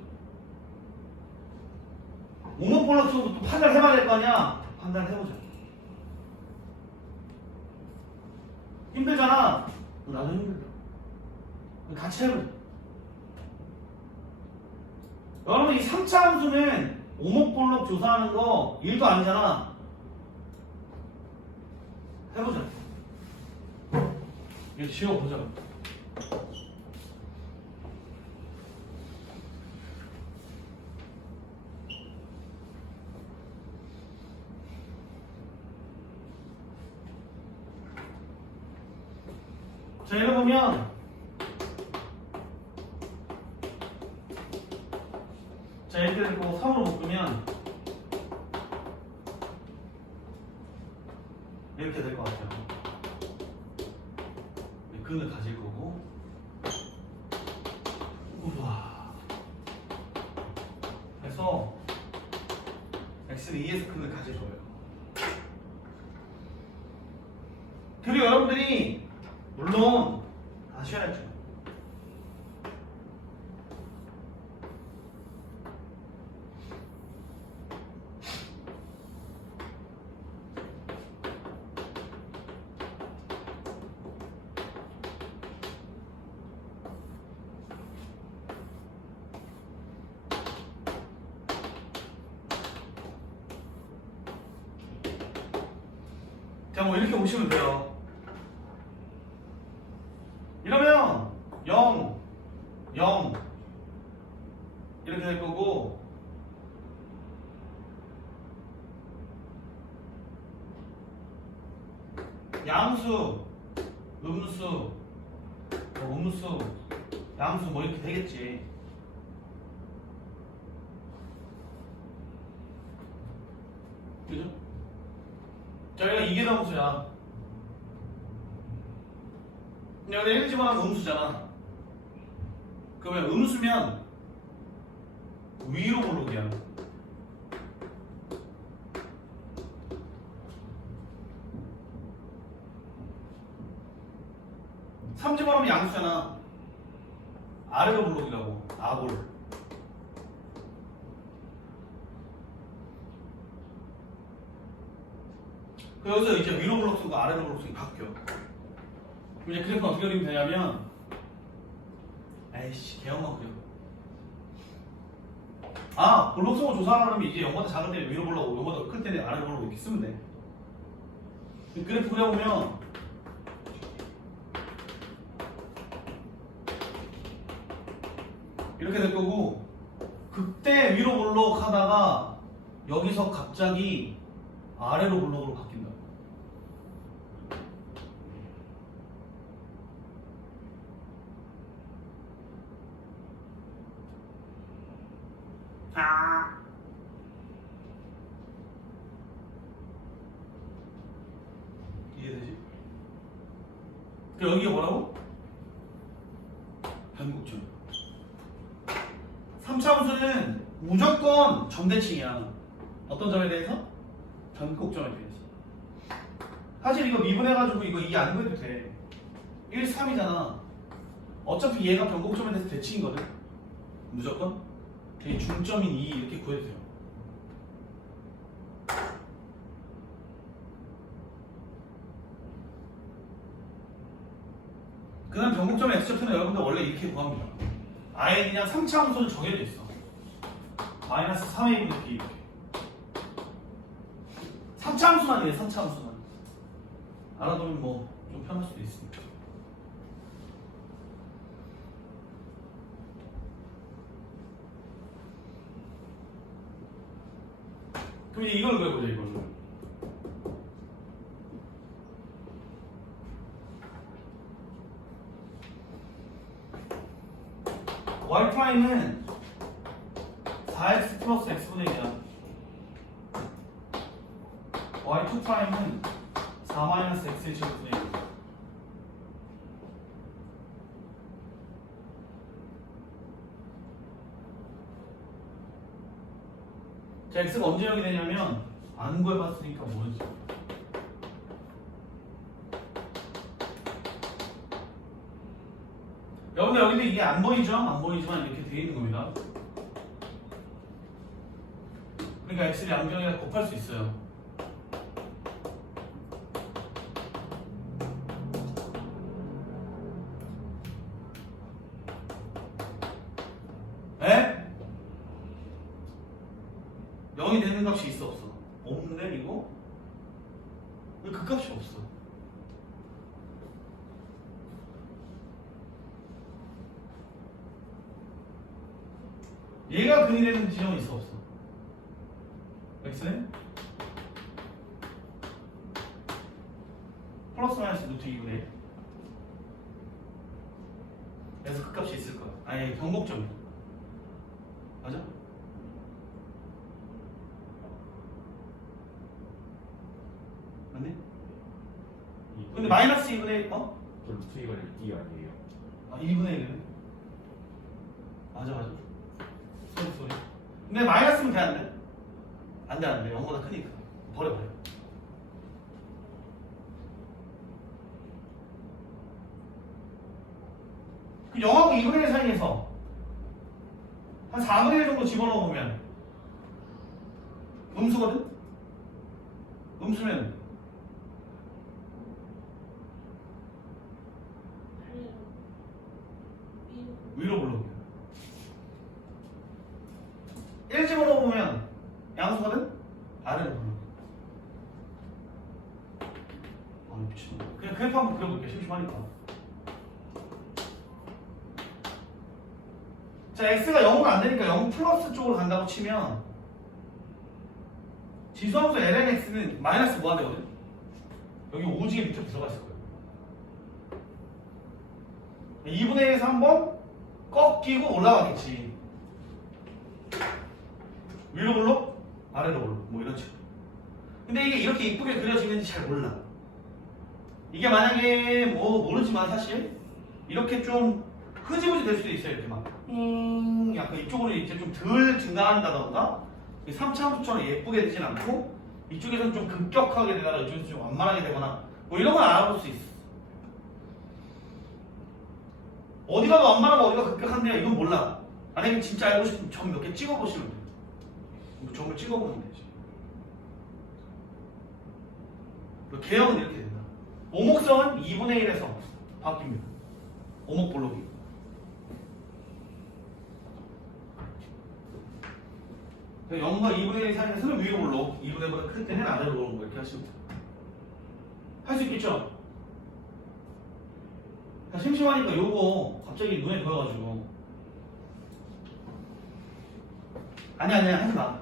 오모폴러스도 또 판단을 해봐야 될 거 아니야? 판단을 해보자. 힘들잖아? 나도 힘들다. 같이 해보자. 여러분 이 3차 함수는 오목볼록 조사하는 거 일도 아니잖아. 해보자. 이거 지워보자. 자, 이거 보면 자, 이렇게 되고 3으로 묶으면 이렇게 될 것 같아요. 근을 가질 거고 우와 그래서 x는 2에서 근을 가질 거예요. 그리고 여러분들이 물론 아셔야죠. 자, 뭐 이렇게 보시면 돼요. 이러면 0, 0 이렇게 될 거고 양수, 음수, 음수, 양수 뭐 이렇게 되겠지. 그죠? 저희가 이게 함수야. 여기 1 집어넣으면 음수잖아. 그러면 음수면 위로 볼록이야. 삼 집어넣으면 양수잖아. 아래로 볼록이라고. 아볼. 여기서 이제 위로 볼록 쓰고 아래로 볼록 쓰기 바뀌어. 이제 그래프 어떻게 그리면 되냐면 에이씨 개엄마 그려. 아 볼록성을 조사하려면 이제 0보다 작을 때 위로 볼록 0보다 클 때는 아래로 볼록 이렇게 쓰면 돼. 그래프 그려보면 이렇게 될 거고 그때 위로 볼록 하다가 여기서 갑자기 아래로 볼록으로 바뀐다. 이해되지? 여기가 뭐라고? 변곡점. 3차 함수는 무조건 점대칭이야. 어떤 점에 대해서? 변곡점에 대해서. 사실 이거 미분해가지고 이거 2 안 구해도 돼. 1, 3이잖아. 어차피 얘가 변곡점에 대해서 대칭이거든. 무조건. 이 중점인 2 이렇게 구해도 돼요. 그 다음 변곡점의 x좌표는 여러분들 원래 이렇게 구합니다. 아예 그냥 3차 함수는 정해져 있어. 마이너스 3a분의 b 이렇게. 선차함수만이에요. 선차함수만. 알아두면 뭐 좀 편할 수도 있습니다. 그럼 이제 이걸 그려보자. 이걸로. y 프라임은 4x 플러스 x분의 1이야. y2 프라임은 4 마이너스 x의 제곱분의 1. 자, x가 언제 0이 되냐면 안 구해봤으니까 모르지. 여러분들 여기도 이게 안 보이죠? 안 보이지만 이렇게 되어 있는 겁니다. 그러니까 x를 양변이랑 곱할 수 있어요. 에? 0이 되는 값이 있어 없어? 없는데 이거? 왜 그 값이 없어? 얘가 근이 되는 지점은 있어 없어? x는? 플러스 마이너스 루트 2분의 1. 그래서 그 값이 있을 거야. 아니 경곡점이야. 맞아? 맞네? 근데 마이너스 2분의 1 어? 저 루트 이거는 2 아니에요? 아 2분의 1이네. 맞아. 소리. 근데 마이너스면 돼 안 돼? 안 돼. 0보다 크니까. 버려. 그 0하고 2분의 1 사이에서 한 4분의 1 정도 집어넣어 보면 음수거든? 음수면 위로 불러오면 1 집어넣어 보면 양수거든? 아래로 불러. 미친. 그냥 그래프 한번 그려볼게. 심심하니까. 자, x가 0은 안 되니까 0 플러스 쪽으로 간다고 치면 지수함수 lnx는 마이너스 뭐가 되거든? 여기 오지게 밑에 들어가 있을 거예요. 2분의 1에서 한번 꺾이고 올라가겠지. 위로 불러? 아래로 불러? 뭐 이런 식으로. 근데 이게 이렇게 이쁘게 그려지는지 잘 몰라. 이게 만약에 뭐 모르지만 사실 이렇게 좀 흐지부지 될 수도 있어요. 이렇게 막 약간 이쪽으로 이제 좀 덜 증가한다던가 3차함수처럼 예쁘게 되진 않고 이쪽에서는 좀 급격하게 되다가 이쪽에서 좀 완만하게 되거나 뭐 이런 건 알아볼 수 있어. 어디가 더 완만하고 어디가 급격한데요? 이건 몰라. 만약에 진짜 알고 싶으면 점 몇 개 찍어보시면 돼요. 점을 찍어보면 되지. 개형은 이렇게 된다. 오목성은 2분의 1에서 바뀝니다. 오목 볼록이. 그러니까 0과 2분의 1 사이에서는 위로 볼록, 2분의 1보다 클 때는 아래로 오는 거 이렇게 하시면 돼요. 할 수 있겠죠? 심심하니까 요거 갑자기 눈에 보여가지고 아니야 하지마.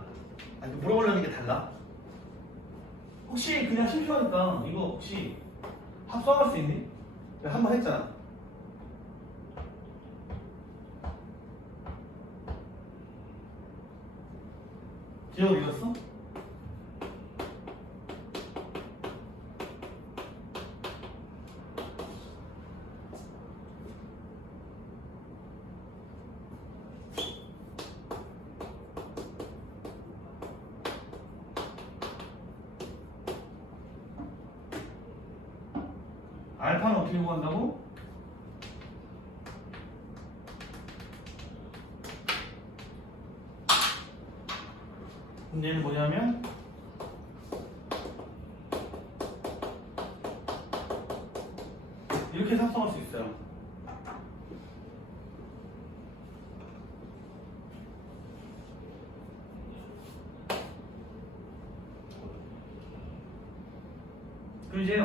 아니 물어보려는 게 달라. 혹시 그냥 심심하니까 이거 혹시 합성할 수 있니? 내가 한 번 했잖아. 기억 읽었어? 알파는 어떻게 구한다고? 문제는 뭐냐면 이렇게 합성할 수 있어요. 그럼 이제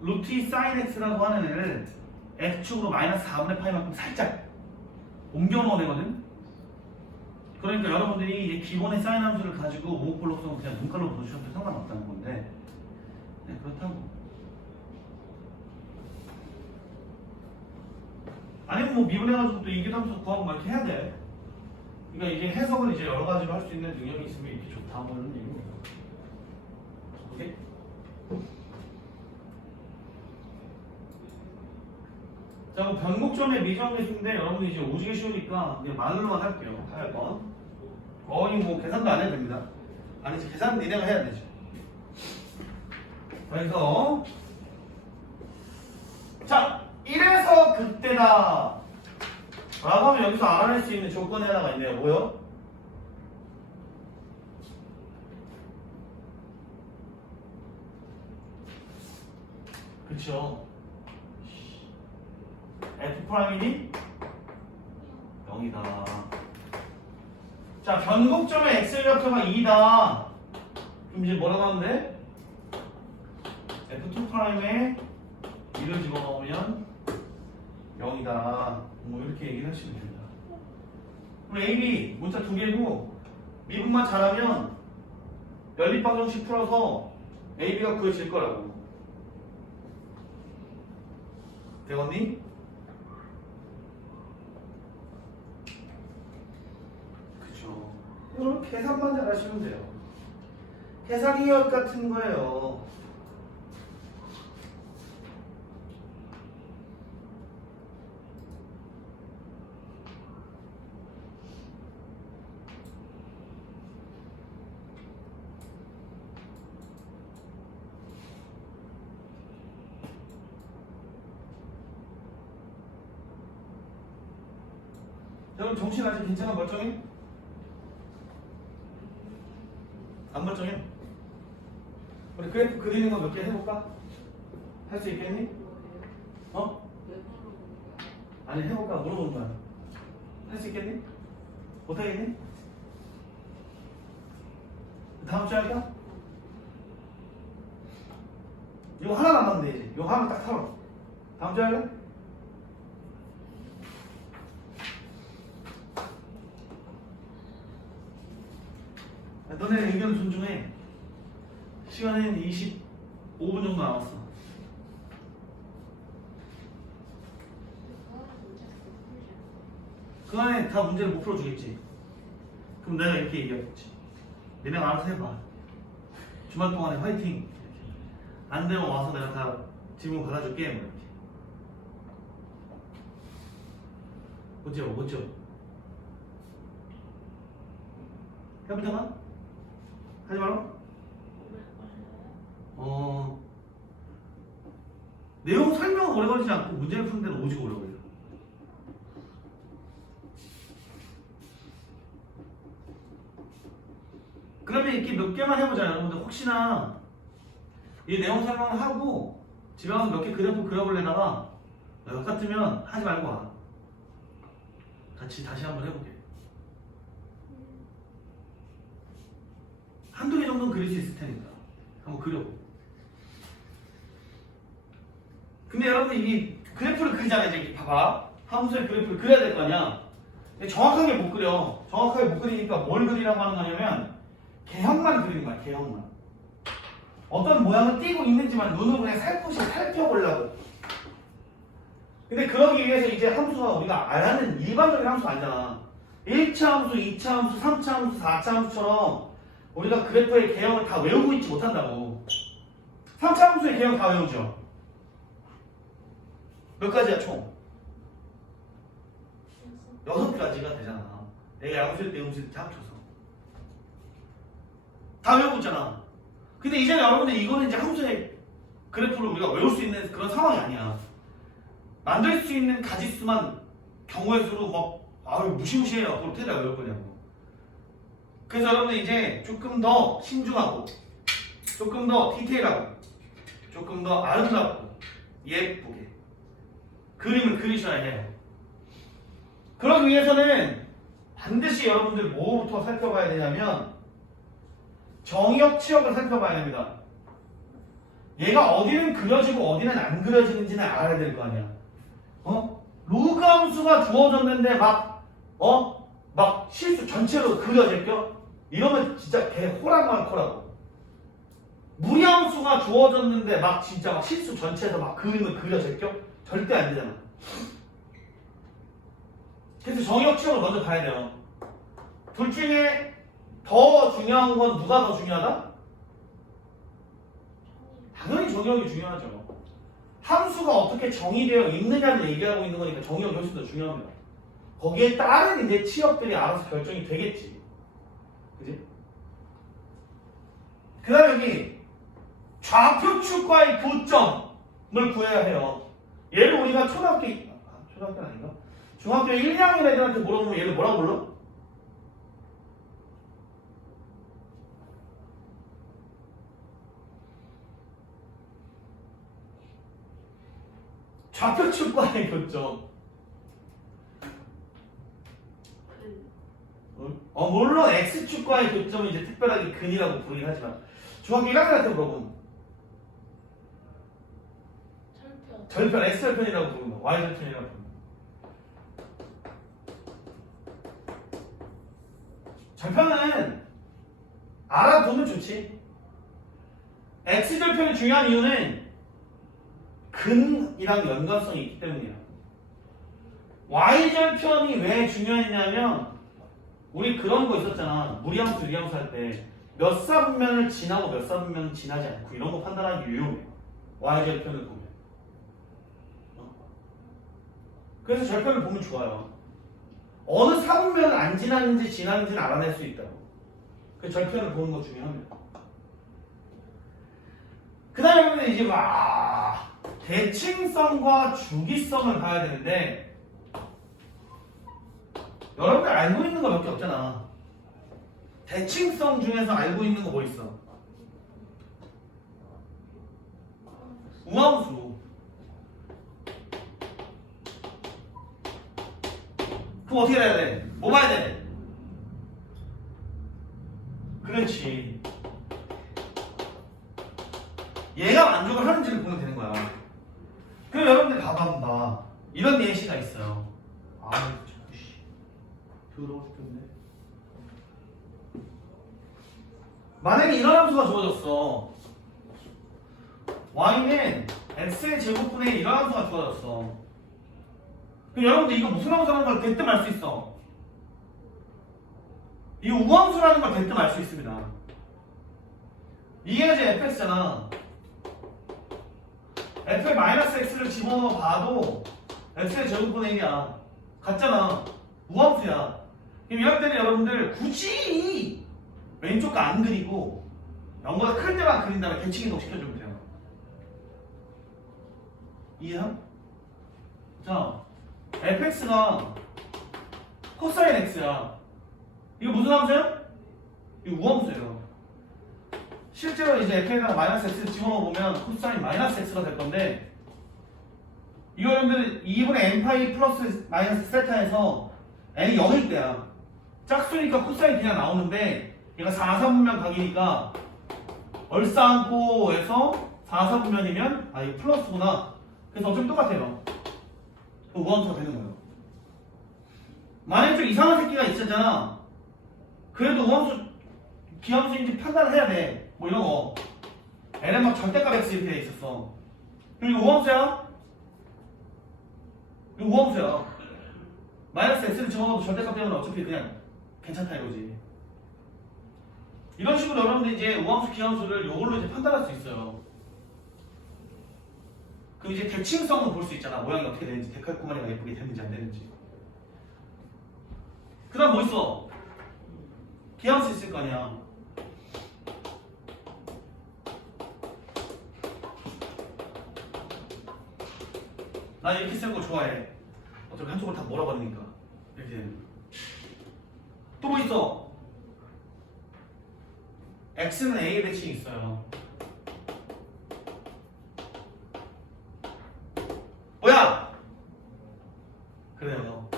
루트 2 사인 x라고 하는 애를 x축으로 마이너스 4분의 파이만큼 살짝 옮겨놓은 애거든. 그러니까 여러분들이 이제 기본의 사인 함수를 가지고 오목볼록성은 그냥 눈깔로 보여주셔도 상관없다는 건데, 네, 그렇다고. 아니면 뭐 미분해가지고 또 이기함수 구하고 막 이렇게 해야 돼. 그러니까 이게 해석을 이제 여러 가지로 할 수 있는 능력이 있으면 이렇게 좋다 뭐 이런 얘기입니다. 오케이? 자, 그럼 변곡점의 미정계수인데 여러분이 이제 오지게 쉬우니까 그냥 말로만 할게요. 8번. 거의 뭐 계산도 안 해도 됩니다. 아니지, 계산 니네가 해야 되지. 그래서 자, 이래서 그때다 라고 하면 여기서 알아낼 수 있는 조건이 하나가 있네요. 뭐요? 그쵸. F'이 0이다. 자, 변곡점의 X좌표가 2다. 그럼 이제 뭐라고 하면 돼? F2'에 2를 집어넣으면 0이다. 뭐 이렇게 얘기를 하시면 됩니다. 그럼 AB 문자 2개고 미분만 잘하면 연립방정식 풀어서 AB가 구해질 거라고. 되겠니? 그쵸. 그럼 계산만 잘하시면 돼요. 계산 이역 같은 거예요. 여러분 정신 아직 괜찮아? 멀쩡해? 안 멀쩡해? 우리 그래프 그리는 거 몇 개 해볼까? 할 수 있겠니? 어? 아니 해볼까? 물어보는 거야. 할 수 있겠니? 못하겠니? 다음 주에 할까? 이거 하나 남았면 되지. 이거 하나 딱 털어. 다음 주에 할래? 너네 의견 존중해. 시간은 25분 정도 남았어. 그 안에 다 문제를 못 풀어주겠지. 그럼 내가 이렇게 얘기하겠지. 니네가 알아서 해봐. 주말 동안에 화이팅. 안 되면 와서 내가 다 질문 받아줄게. 뭐 이렇게. 못죠? 해보자마? 하지 말라? 내용 설명은 오래 걸리지 않고 문제를 푸는 데는 오지게 오래 걸려. 그러면 이렇게 몇 개만 해보자. 여러분들 혹시나 이 내용 설명을 하고 집에 가서 몇 개 그래프 그려볼래다가 역 같으면 하지 말고 와. 같이 다시 한번 해보게. 한두 개 정도는 그릴 수 있을 테니까 한번 그려보고. 근데 여러분 이 그래프를 그리잖아. 이제 봐봐. 함수의 그래프를 그려야 될 거 아니야. 근데 정확하게 못 그려. 정확하게 못 그리니까 뭘 그리라고 하는 거냐면 개형만 그리는 거야. 개형만. 어떤 모양을 띄고 있는지만 눈으로 그냥 살포시 살펴보려고. 근데 그러기 위해서 이제 함수가 우리가 알아는 일반적인 함수 아니잖아. 1차 함수, 2차 함수, 3차 함수, 4차 함수처럼 우리가 그래프의 개형을 다 외우고 있지 못한다고. 3차 함수의 개형 다 외우죠. 몇 가지야 총? 6가지가 되잖아. 내가 양수일 때 음수일 때 합쳐서 다 외우고 있잖아. 근데 이제는 여러분들 이거는 이제 함수의 그래프를 우리가 외울 수 있는 그런 상황이 아니야. 만들 수 있는 가지수만 경우의 수로 막 아유 무시무시해요. 그걸 어떻게 다 외울 거냐고. 그래서 여러분들 이제 조금 더 신중하고 조금 더 디테일하고 조금 더 아름답고 예쁘게 그림을 그리셔야 해요. 그러기 위해서는 반드시 여러분들 뭐부터 살펴봐야 되냐면 정의역, 치역을 살펴봐야 됩니다. 얘가 어디는 그려지고 어디는 안 그려지는지는 알아야 될 거 아니야. 로그 함수가 주어졌는데 막 실수 전체로 그려질겨? 이러면 진짜 개 호랑만 코라고. 무리함수가 주어졌는데 막 진짜 막 실수 전체에서 막 그림을 그려질겨? 절대 안 되잖아. 그래서 정의역 취업을 먼저 봐야 돼요. 둘 중에 더 중요한 건 누가 더 중요하다? 당연히 정의역이 중요하죠. 함수가 어떻게 정의되어 있느냐를 얘기하고 있는 거니까 정의역이 훨씬 더 중요합니다. 거기에 따른 이제 취업들이 알아서 결정이 되겠지. 그지? 그 다음에 여기 좌표축과의 교점을 구해야 해요. 얘를 우리가 초등학교는 아닌가? 중학교 1, 2학년 애들한테 물어보면 얘를 뭐라고 불러? 좌표축과의 교점. 물론 X축과의 교점은 이제 특별하게 근이라고 부르긴 하지만 중학교 1학년한테 물어보면 절편, X절편이라고 부르는 거, Y절편이라고 부르는 거. 절편은 알아두면 좋지. X절편이 중요한 이유는 근이랑 연관성이 있기 때문이야. Y절편이 왜 중요했냐면 우리 그런 거 있었잖아. 무리함수, 유리함수 할 때 몇 사분면을 지나고 몇 사분면을 지나지 않고 이런 거 판단하기 유용해. Y절편을 보면. 그래서 절편을 보면 좋아요. 어느 사분면을 안 지났는지 지났는지는 알아낼 수 있다고. 그 절편을 보는 거 중요합니다. 그 다음에 이제 대칭성과 주기성을 봐야 되는데 여러분들 알고 있는 거 몇 개 없잖아. 대칭성 중에서 알고 있는 거 뭐 있어? 우함수. 그럼 어떻게 해야 돼? 뭐 봐야 돼? 그렇지. 얘가 만족을 하는지를 보면 되는 거야. 그럼 여러분들 봐봐. 이런 예시가 있어요. 더러워 죽겠네. 만약에 이런 함수가 주어졌어. y는 x의 제곱분의 이런 함수가 주어졌어. 그럼 여러분들 이거 무슨 함수라는 걸 대뜸 알 수 있어. 이 우함수라는 걸 대뜸 알 수 있습니다. 이게 이제 fx잖아. f에 마이너스 x를 집어넣어 봐도 x의 제곱분의 1이야. 같잖아. 우함수야. 그럼 이럴 때는 여러분들 굳이 왼쪽 거 안 그리고 0보다 클 때만 그린 다음에 대칭 이동 시켜주면 돼요. 이해함? 자, fx가 코사인 x야. 이거 무슨 함수야? 이거 우함수예요. 실제로 이제 f에다가 마이너스 x를 집어넣어보면 코사인 마이너스 x가 될 건데 이거 여러분들 2분의 n파이 플러스 마이너스 세타에서 n이 0일 때야. 짝수니까 코사인 그냥 나오는데 얘가 4사분면 각이니까 얼싸안고에서 4사분면이면 이거 플러스구나. 그래서 어차피 똑같아요. 우함수가 되는 거예요. 만약에 좀 이상한 새끼가 있었잖아. 그래도 우함수 기함수인지 판단을 해야 돼. 뭐 이런 거. n은 막 절대값 x 이렇게 돼 있었어. 그럼 이거 우함수야? 이거 우함수야. 마이너스 x를 집어넣어도 절대값 때문에 어차피 그냥 괜찮다 이거지. 이런 식으로 여러분들 이제 우함수, 기함수를 이걸로 이제 판단할 수 있어요. 그럼 이제 대칭성을 볼 수 있잖아. 모양이 어떻게 되는지, 데칼코마니가 예쁘게 되는지 안 되는지. 그 다음 뭐 있어? 기함수 있을 거 아니야. 나 이렇게 쓰는 거 좋아해. 어차피 한쪽을 다 몰아버리니까. 이렇게 되는. 또 뭐 있어? x는 a의 대칭이 있어요. 뭐야? 그래요.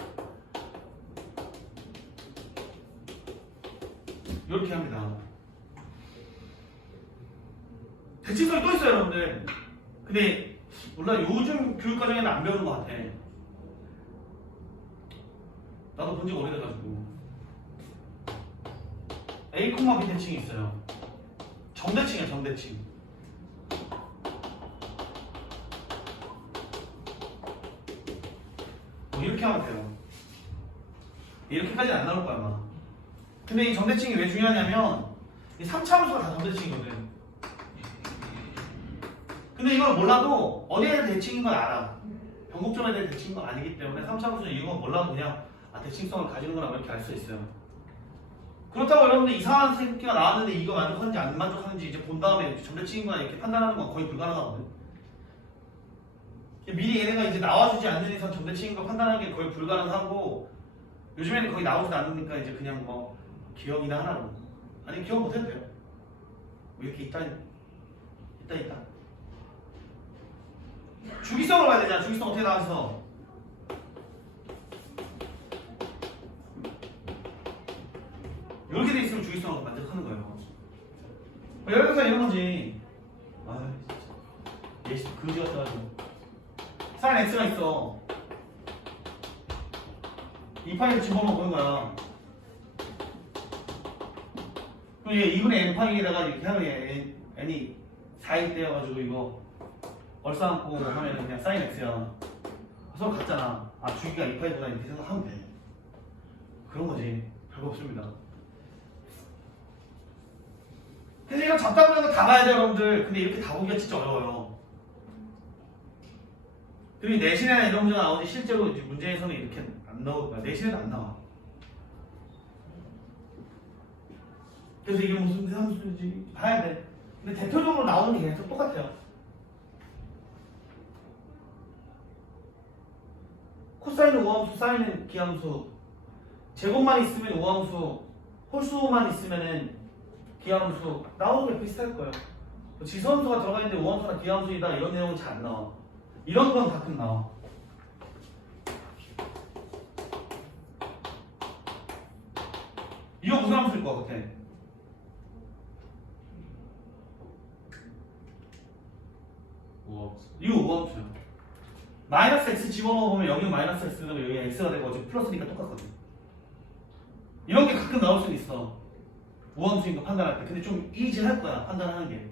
이렇게 합니다. 대칭성이 또 있어요, 여러분들. 근데 몰라 요즘 교육과정에는 안 배우는 것 같아. 나도 본 지가 오래돼가지고. A, B 대칭이 있어요. 정대칭이야, 정대칭. 뭐 이렇게 하면 돼요. 이렇게까지는 안 나올 거야, 아마. 근데 이 정대칭이 왜 중요하냐면 이 3차함수가 다 정대칭이거든. 근데 이걸 몰라도 어디에 대한 대칭인 건 알아. 변곡점에 대한 대칭인 건 아니기 때문에 3차함수는 이건 몰라도 그냥 대칭성을 가지는 거라고 이렇게 알 수 있어요. 그렇다고 여러분들 이상한 새끼가 나왔는데 이거 만족하는지 안 만족하는지 이제 본 다음에 정대칭인 거나 이렇게 판단하는 건 거의 불가능하거든. 미리 얘네가 이제 나와주지 않는 이상 정대칭인 거 판단하는 게 거의 불가능하고 요즘에는 거의 나오지도 않으니까 이제 그냥 뭐 기억이나 하나로 아니 기억 못해도 돼요. 뭐 이렇게 있다 주기성을 봐야 되잖아. 주기성 어떻게 나와서 이렇게 돼 있으면 주기성을 만족하는 거예요. 예를 들어서 이런 거지. 아 진짜 얘 그지 같아가지고 사인 x가 있어. 이 파이를 집어넣어 보는 거야. 그럼 얘 2분의 n 파이에다가 이렇게 하면 얘 n이 4일 떼어가지고 이거 얼싸안고 하면 그냥 사인 x야. 서로 같잖아. 아 주기가 2파이구나 이렇게 생각하면 돼. 그런 거지. 별거 없습니다. 근데 이거 잡다 보면 다 봐야 돼요, 여러분들. 근데 이렇게 다 보기가 진짜 어려워요. 그리고 내신이나 이런 문제가 나오지 실제로 이제 문제에서는 이렇게 안 나올 거야. 내신에는 안 나와. 그래서 이게 무슨 대함수인지 봐야 돼. 근데 대표적으로 나오는 게 계속 똑같아요. 코사인은 우함수, 사인은 기함수. 제곱만 있으면 우함수, 홀수만 있으면은 기함수. 나오는 게 비슷할 거예요. 지수함수가 들어가 있는데 우함수나 기함수이다 이런 내용은 잘 안 나와. 이런 건 가끔 나와. 이거 무슨 함수일 것 같아? 우함수. 이거 우함수야. 마이너스 x 집어넣어보면 여기는 마이너스 x 되면 여기 x가 되고 어차피 플러스니까 똑같거든. 이런 게 가끔 나올 수는 있어. 우함수인 거 판단할 때. 근데 좀 이지할 거야, 판단하는 게.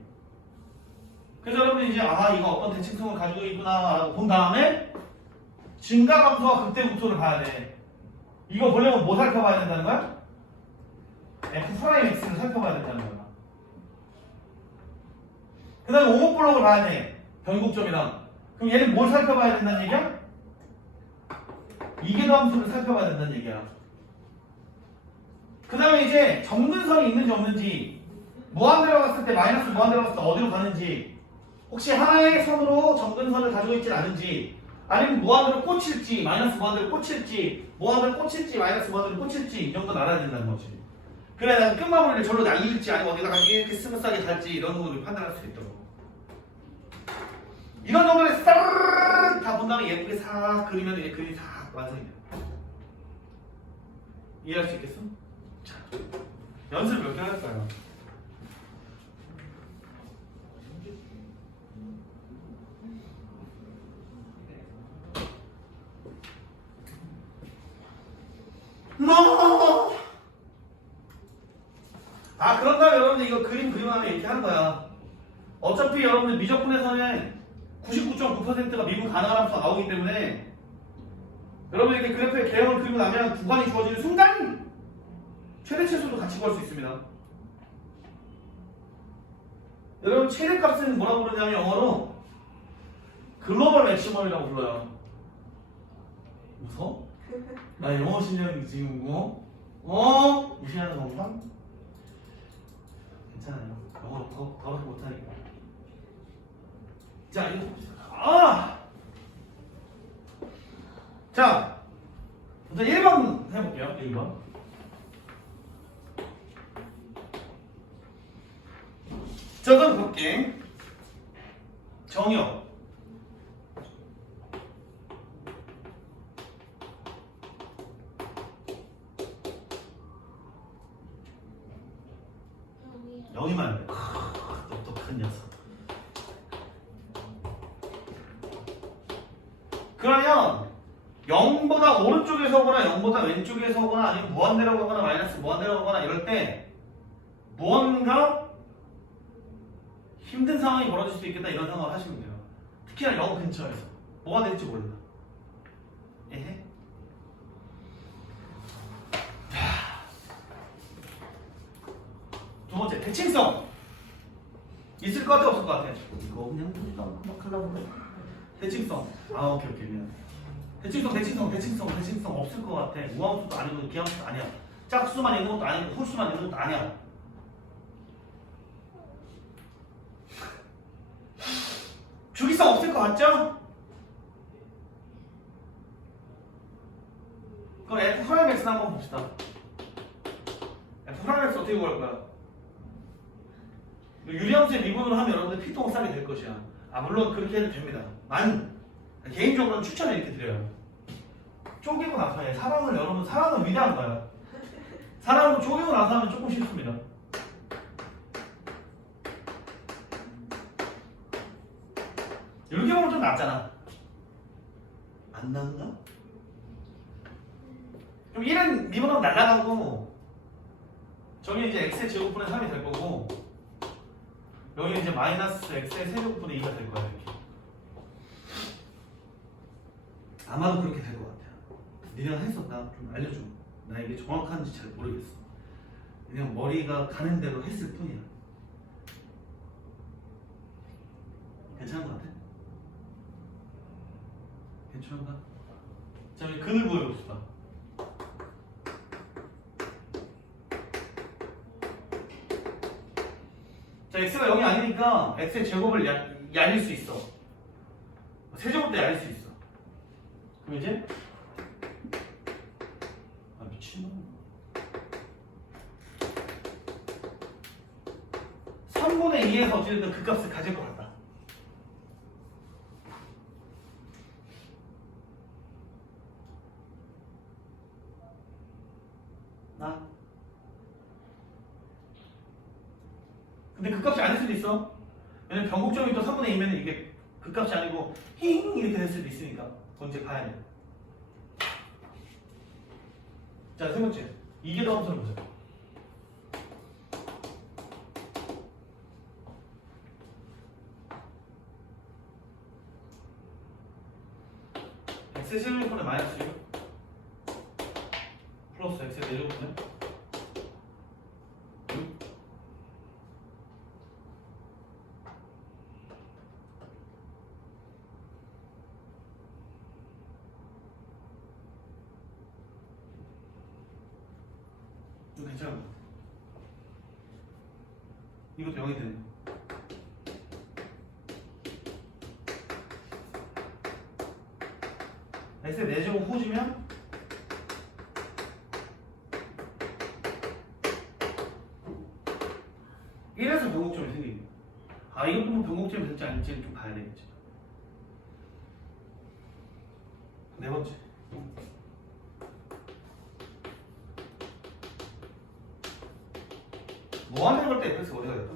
그래서 여러분이 이제 아 이거 어떤 대칭성을 가지고 있구나 라고 본 다음에 증가함수와 극대분소를 봐야 돼. 이거 보려면 뭐 살펴봐야 된다는 거야? f'x를 살펴봐야 된다는 거야. 그 다음에 오목블록을 봐야 돼. 변곡점이랑. 그럼 얘는 뭘 살펴봐야 된다는 얘기야? 이계도함수를 살펴봐야 된다는 얘기야. 그 다음에 이제 점근선이 있는지 없는지 무한대로 갔을 때 마이너스 무한대로 갔을 때 어디로 가는지 혹시 하나의 선으로 점근선을 가지고 있진 않은지 아니면 무한대로 꽂힐지 마이너스 무한대로 꽂힐지 무한대로 꽂힐지 마이너스 무한대로 꽂힐지 이 정도는 알아야 된다는 거지. 그래 난 끝마무리를 절로 날릴지 아니면 어디다가 이렇게 스무스하게 갈지 이런 부분을 판단할 수 있도록 이런 정도를 싹 다 본 다음에 예쁘게 싹 그리면 이제 그림이 싹 완성이 돼요. 이해할 수 있겠어? 자, 연습 몇 개 할까요? 아 그런 다음에 여러분들 이거 그림 그림하면 이렇게 하는 거야. 어차피 여러분들 미적분에서는 99.9%가 미분 가능한 함수가 나오기 때문에 여러분 이렇게 그래프의 개형을 그리고 나면 구간이 주어지는 순간 최대치수도 같이 구할 수 있습니다. 여러분 최대값은 뭐라고 부르냐면 영어로 글로벌 맥시멈이라고 불러요. 무서워? 나 영어 실력이 지금 무시하는 건가? 괜찮아요. 영어 더럽게 못하니까. 자, 이거 봅시다. 자, 먼저 1번 해볼게요. 1번. 적은 볼게. 정역. 여기만 돼. 똑똑한 녀석. 그러면 0보다 오른쪽에서 오거나 0보다 왼쪽에서 오거나 아니면 무한대로 가거나 마이너스 무한대로 가거나 이럴 때 무언가 힘든 상황이 벌어질 수도 있겠다 이런 생각을 하시면 돼요. 특히나 0 근처에서 뭐가 될지 몰라. 에헤. 두 번째, 대칭성. 있을 것 같아, 없을 것 같아? 이거 그냥 막 하려고 그래. 대칭성. 아, 오케이, 미안. 대칭성 없을 것 같아. 우함수도 아니고 기함수도 아니야. 짝수만 있는 것도 아니고 홀수만 있는 것도 아니야. 주기성 없을 것 같죠? 그럼 F 프라임 X는 한번 봅시다. F 프라임 X 어떻게 구할 거야? 유리함수의 미분으로 하면 여러분들 피통을 싸게 될 것이야. 아 물론 그렇게 해도 됩니다. 개인적으로는 추천을 이렇게 드려요. 쪼개고 나서 해. 사랑은 위대한 거야. 사랑은 쪼개고 나서 하면 조금 쉽습니다. 이렇게 보면 좀 낫잖아. 안 낫나? 그럼 1은 미분하면 날아가고 저기 이제 x의 제곱분의 3이 될 거고 여기 이제 마이너스 x의 세제곱분의 2가 될 거야 이렇게. 아마도 그렇게 될 것 같아요. 니네가 했었나? 좀 알려줘. 나 이게 정확한지 잘 모르겠어. 그냥 머리가 가는 대로 했을 뿐이야. 괜찮은 것 같아? 괜찮은가? 자, 우리 근을 구해봅시다. 자, x가 0이 아니니까 x의 제곱을 yar릴 수 있어. 세제곱도 yar릴 수 있어. 그럼 이제 아 미친놈 3분의 2에서 어찌됐든 그 값을 가질 것 같다. 나? 근데 그 값이 아닐 수도 있어. 왜냐면 변곡점이 또 3분의 2면 이게 그 값이 아니고 힝 이렇게 될 수도 있으니까 그건 이제 봐야 돼. 자, 세 번째 이계도 함수를 보자. x의 세제곱분의 마이너스 6 플러스 x의 제곱분의 6 이거 괜찮은 것 같아. 이것도 0이 되네. x의 4제곱 호주면 1에서 변곡점이 생기고 아 이것도 뭐 변곡점이 될지 아닐지는 좀 봐야 되겠지. 네 번째 무한대로 갈 때 fx가 어디가 될까?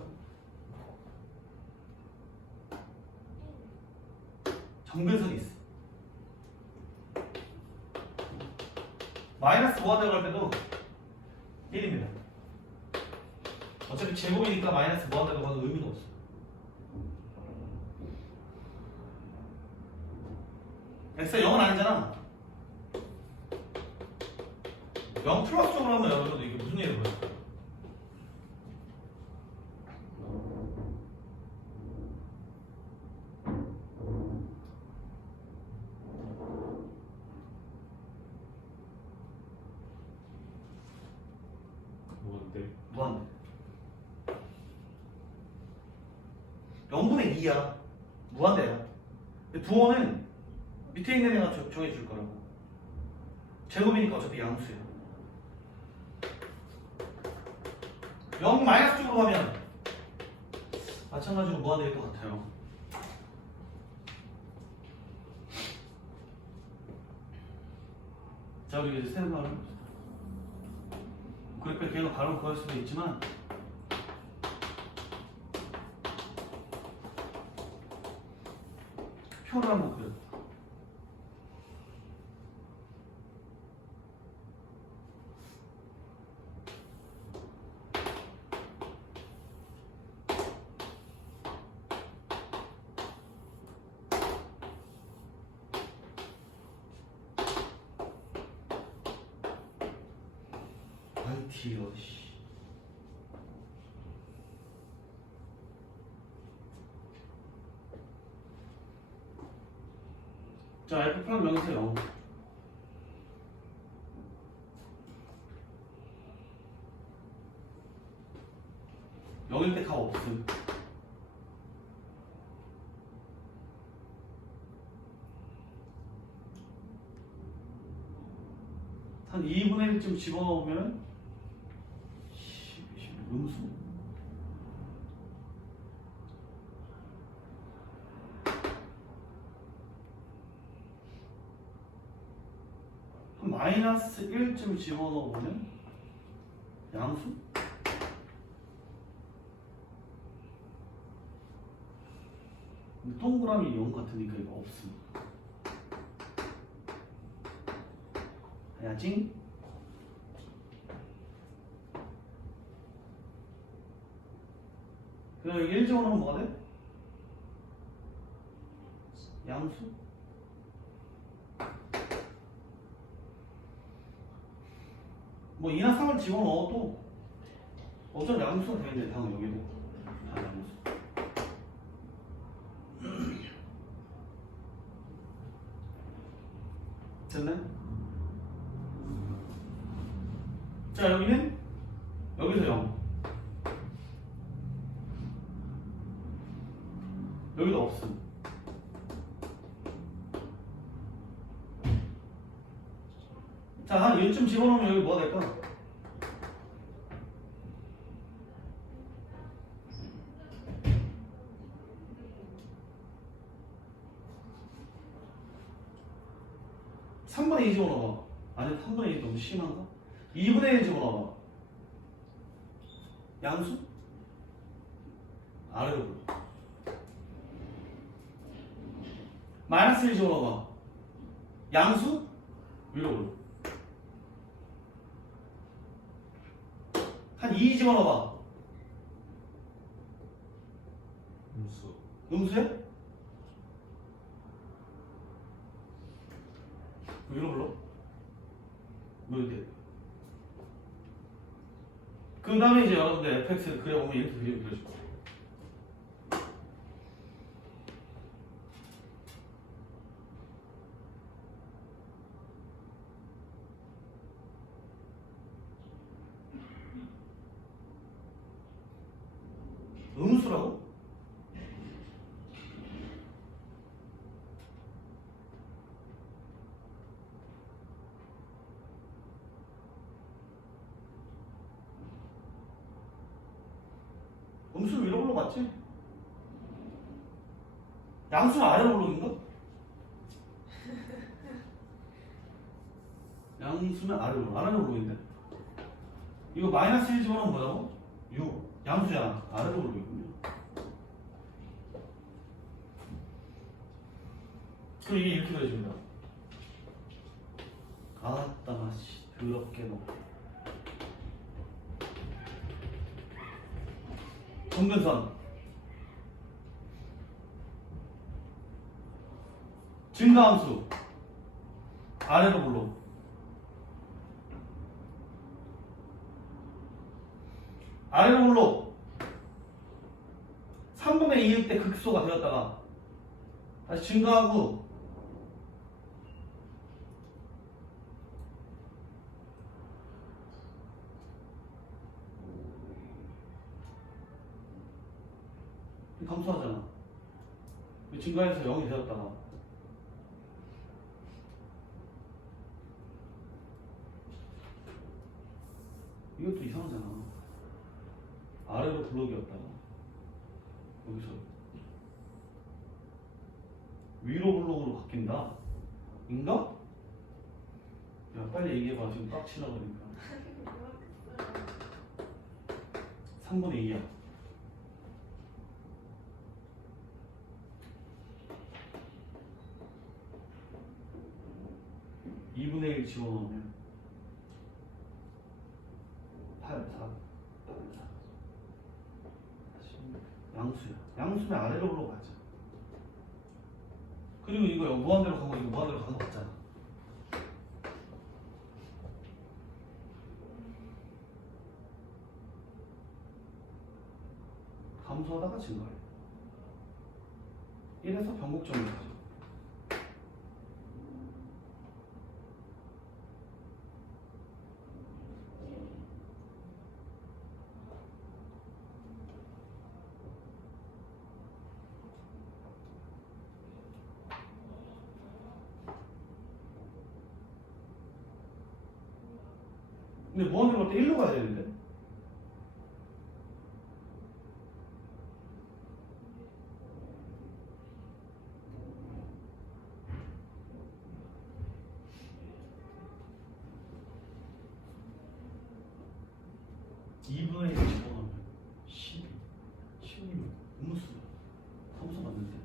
정근선이 있어. 마이너스 무한대로 갈 때도 1입니다. 어차피 제곱이니까 마이너스 무한대로 가도 의미가 없어. x가 0은 아니잖아. 0 플러스 쪽으로 하면 여러분도 이게 무슨 일을 보여줄까? 뭔데? 무한대. 0분의 2야. 무한대야. 근데 부호는 밑에 있는 애가 정해줄 거라고. 제곱이니까 어차피 양수야. 0 마이너스 쪽으로 가면 마찬가지로 무한대일 것 같아요. 자, 우리 이제 새로운 말을 해봅시다. 그래프 걔가 바로 구할 수도 있지만 표를 한번 그려. RT요. 씨. 자, F 플러스 0에서 0. 영일 때 값 없음. 한 2분의 1쯤 집어넣으면 음수. 한 마이너스 1쯤 집어넣으면 양수? 근데 동그라미 0 같으니까 이거 없음. 해야지. 그럼 여기 1 집어넣으면 뭐가 돼? 양수? 뭐 2나 3을 집어넣어도 어차피 양수가 되겠네. 당연 여기도 다 양수. 됐네? 자, 여기는 여기서 0. 여기도 없음. 자, 한 1쯤 집어넣으면 여기 뭐가 될까? 삼분의 2 집어넣어봐. 아니, 3분의 2 너무 심한가? 2분의 1 집어넣어봐. 양수? 아래로 불러. 마이너스 1 집어넣어봐. 양수? 위로 불러. 한 2 집어넣어봐. 음수. 음수야? 위로 불러? 뭐 이렇게. 그 다음에 이제 여러분들 fx를 그려보면 이렇게 그려줄 거예요. 음수라고? 음수는 위로 올라 맞지? 양수는 아래로 올라인가? 양수는 아래로 올라인데 이거 마이너스 1 집어넣으면 뭐라고? 6 양수야 아래로 올라있군요. 그럼 이게 이렇게 되어집니다. 아따 마씨 더럽게 너 점근선 증가함수 아래로 불러. 아래로 불러 3분의 2일 때 극소가 되었다가 다시 증가하고 감소하잖아. 증가해서 0이 되었다가 이것도 이상하잖아. 아래로 블록이었다가 여기서 위로 블록으로 바뀐다. 인가? 야 빨리 얘기해봐. 지금 빡치나 보니까. 3분의 2야. (2분의 1) 집어넣으면 8, 4, 8, 4 양수야. 양수는 아래로 올라가자. 그리고 이거 무한대로 가고 이거 무한대로 가는 거 없잖아. 감소하다가 증가해. 1에서 변곡점을 가죠. 근데 무한대로 갈 때 1로 가야 되는데? 이분의 1 집어넣으면 12, 16, 음수야. 함수 맞는데?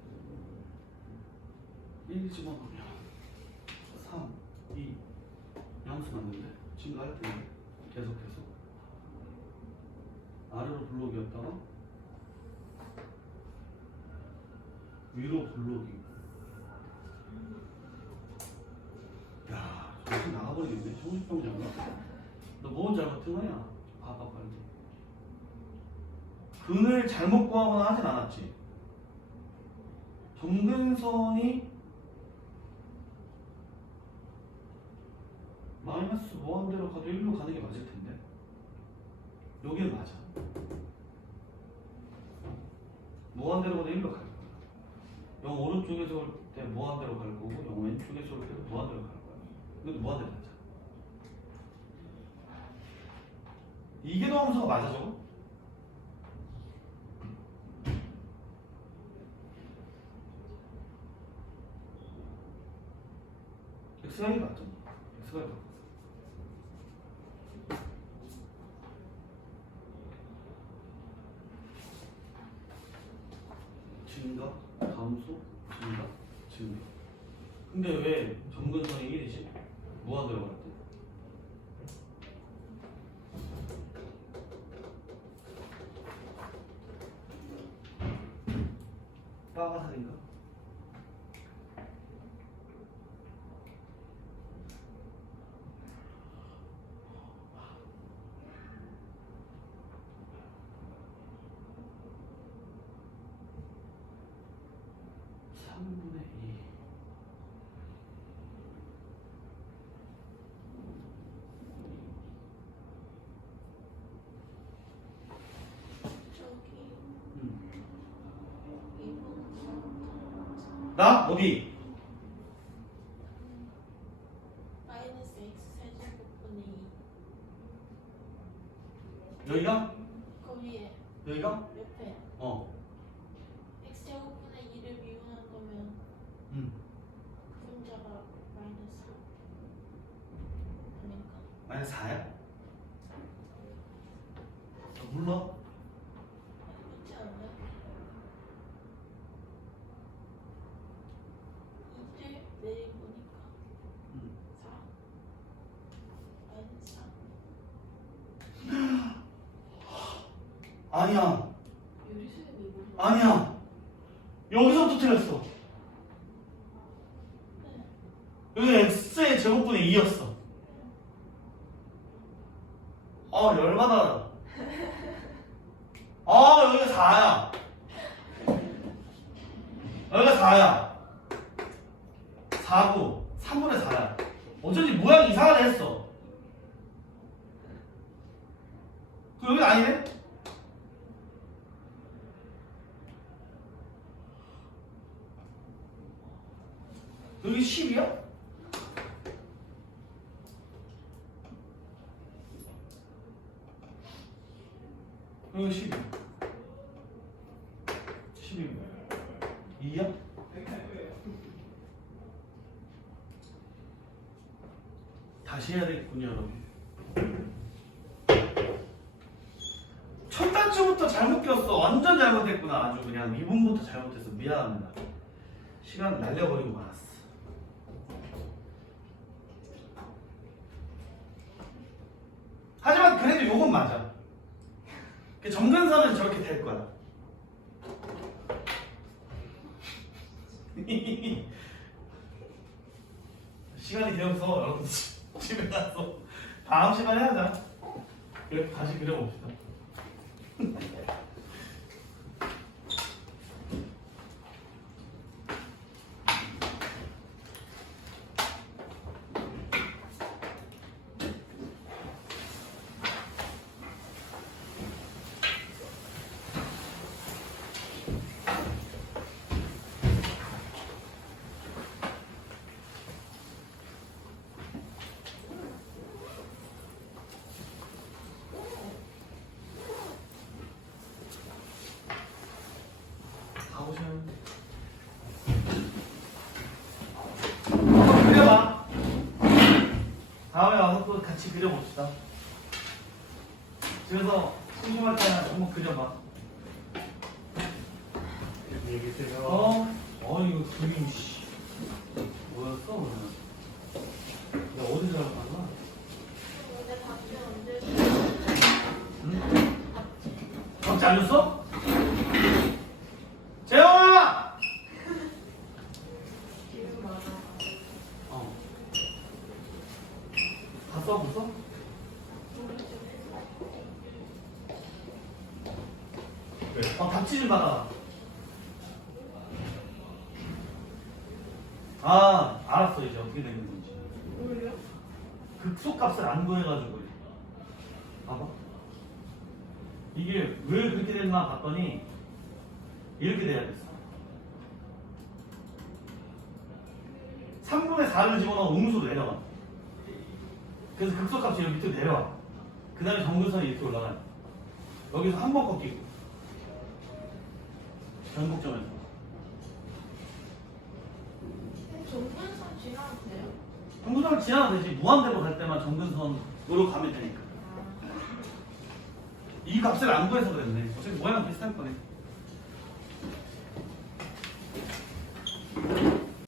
1 집어넣으면 3, 2, 양수 맞는데? 증가할 텐데? 계속해서 아래로 블록이었다가 위로 블록이. 야, 정신 나가버리겠네. 정신병자인가? 너 뭐 잘못한 거냐? 봐봐 빨리. 근을 잘못 구하거나 하진 않았지. 점근선이 마이너스 무한대로 가도 1로 가는 게 맞을 텐데. 여기는 맞아. 무한대로 가도 1로 갈 거야. 0 오른쪽에서 올 때 무한대로 갈 거고 0 왼쪽에서 올 때도 무한대로 갈 거야. 이것도 무한대로 가자. 이게 더함수가 맞아 저거? x가 1 맞잖아. x가 1 맞아. 증가, 감소, 증가, 증가. 근데 왜 점근선이 1이지? 무한대로 갈 때? 빠가살인가? 나? 어디? 마이너스 x 세제곱분의 2 여기가? 거기에 여기가? 옆에 어. x 제곱분의 2를 미분한 거면 그 분자가 마이너스 4 아닌가? 마이너스 4야? 몰라? 그렇지 않나요? 2를 내려보니까 4 마이너스 4 아니야. 요리수는 이거 아니야. 여기서부터 틀렸어. 여기 x의 제곱분의 2였어. 아, 열받아. 아, 여기가 4야. 여기가 4야. 4고 3분의 4야. 어쩐지 모양이 이상하게 했어. 그 여기 아니네? 여기 10이야? 여기 10. 10이 2야? 다시 해야 되겠군요, 여러분. 첫 단추부터 잘못 꼈어. 완전 잘못했구나. 아주 그냥 미분부터 잘못했어. 미안합니다. 시간 날려버리고 말았어. 하지만 그래도 요건 맞아. 점근선은 저렇게 될 거야. 시간이 되어서 여러분 집에 가서 다음 시간에 하자. 그래 다시 그려봅시다. 봅시다. 그래서 심심할 때 한번 그려봐. 안녕히 계세요. 이거 그림 씨 뭐였어 오늘? 야 어디 잘못했나? 근데 밥이 언제 응? 밥 잘렸어? 재영아! 기름 많아. 봤어 벌써? 왜? 닥치 좀 받아. 알았어 이제 어떻게 된 건지. 뭘요? 극소값을 안 구해가지고 봐봐. 이게 왜 그렇게 됐나 봤더니 이렇게 돼야겠어. 3분의 4를 집어넣으면 음수로 내려가. 그래서 극소값이 여기 밑으로 내려와. 그 다음에 정근선이 이렇게 올라가요. 여기서 한 번 꺾이고 전국점에서 정근선 지나면 돼요? 정근선을 지나면 되지. 무한대로 갈 때만 정근선으로 가면 되니까. 이 값을 안 구해서 그랬네. 어차피 모양은 비슷할 거네.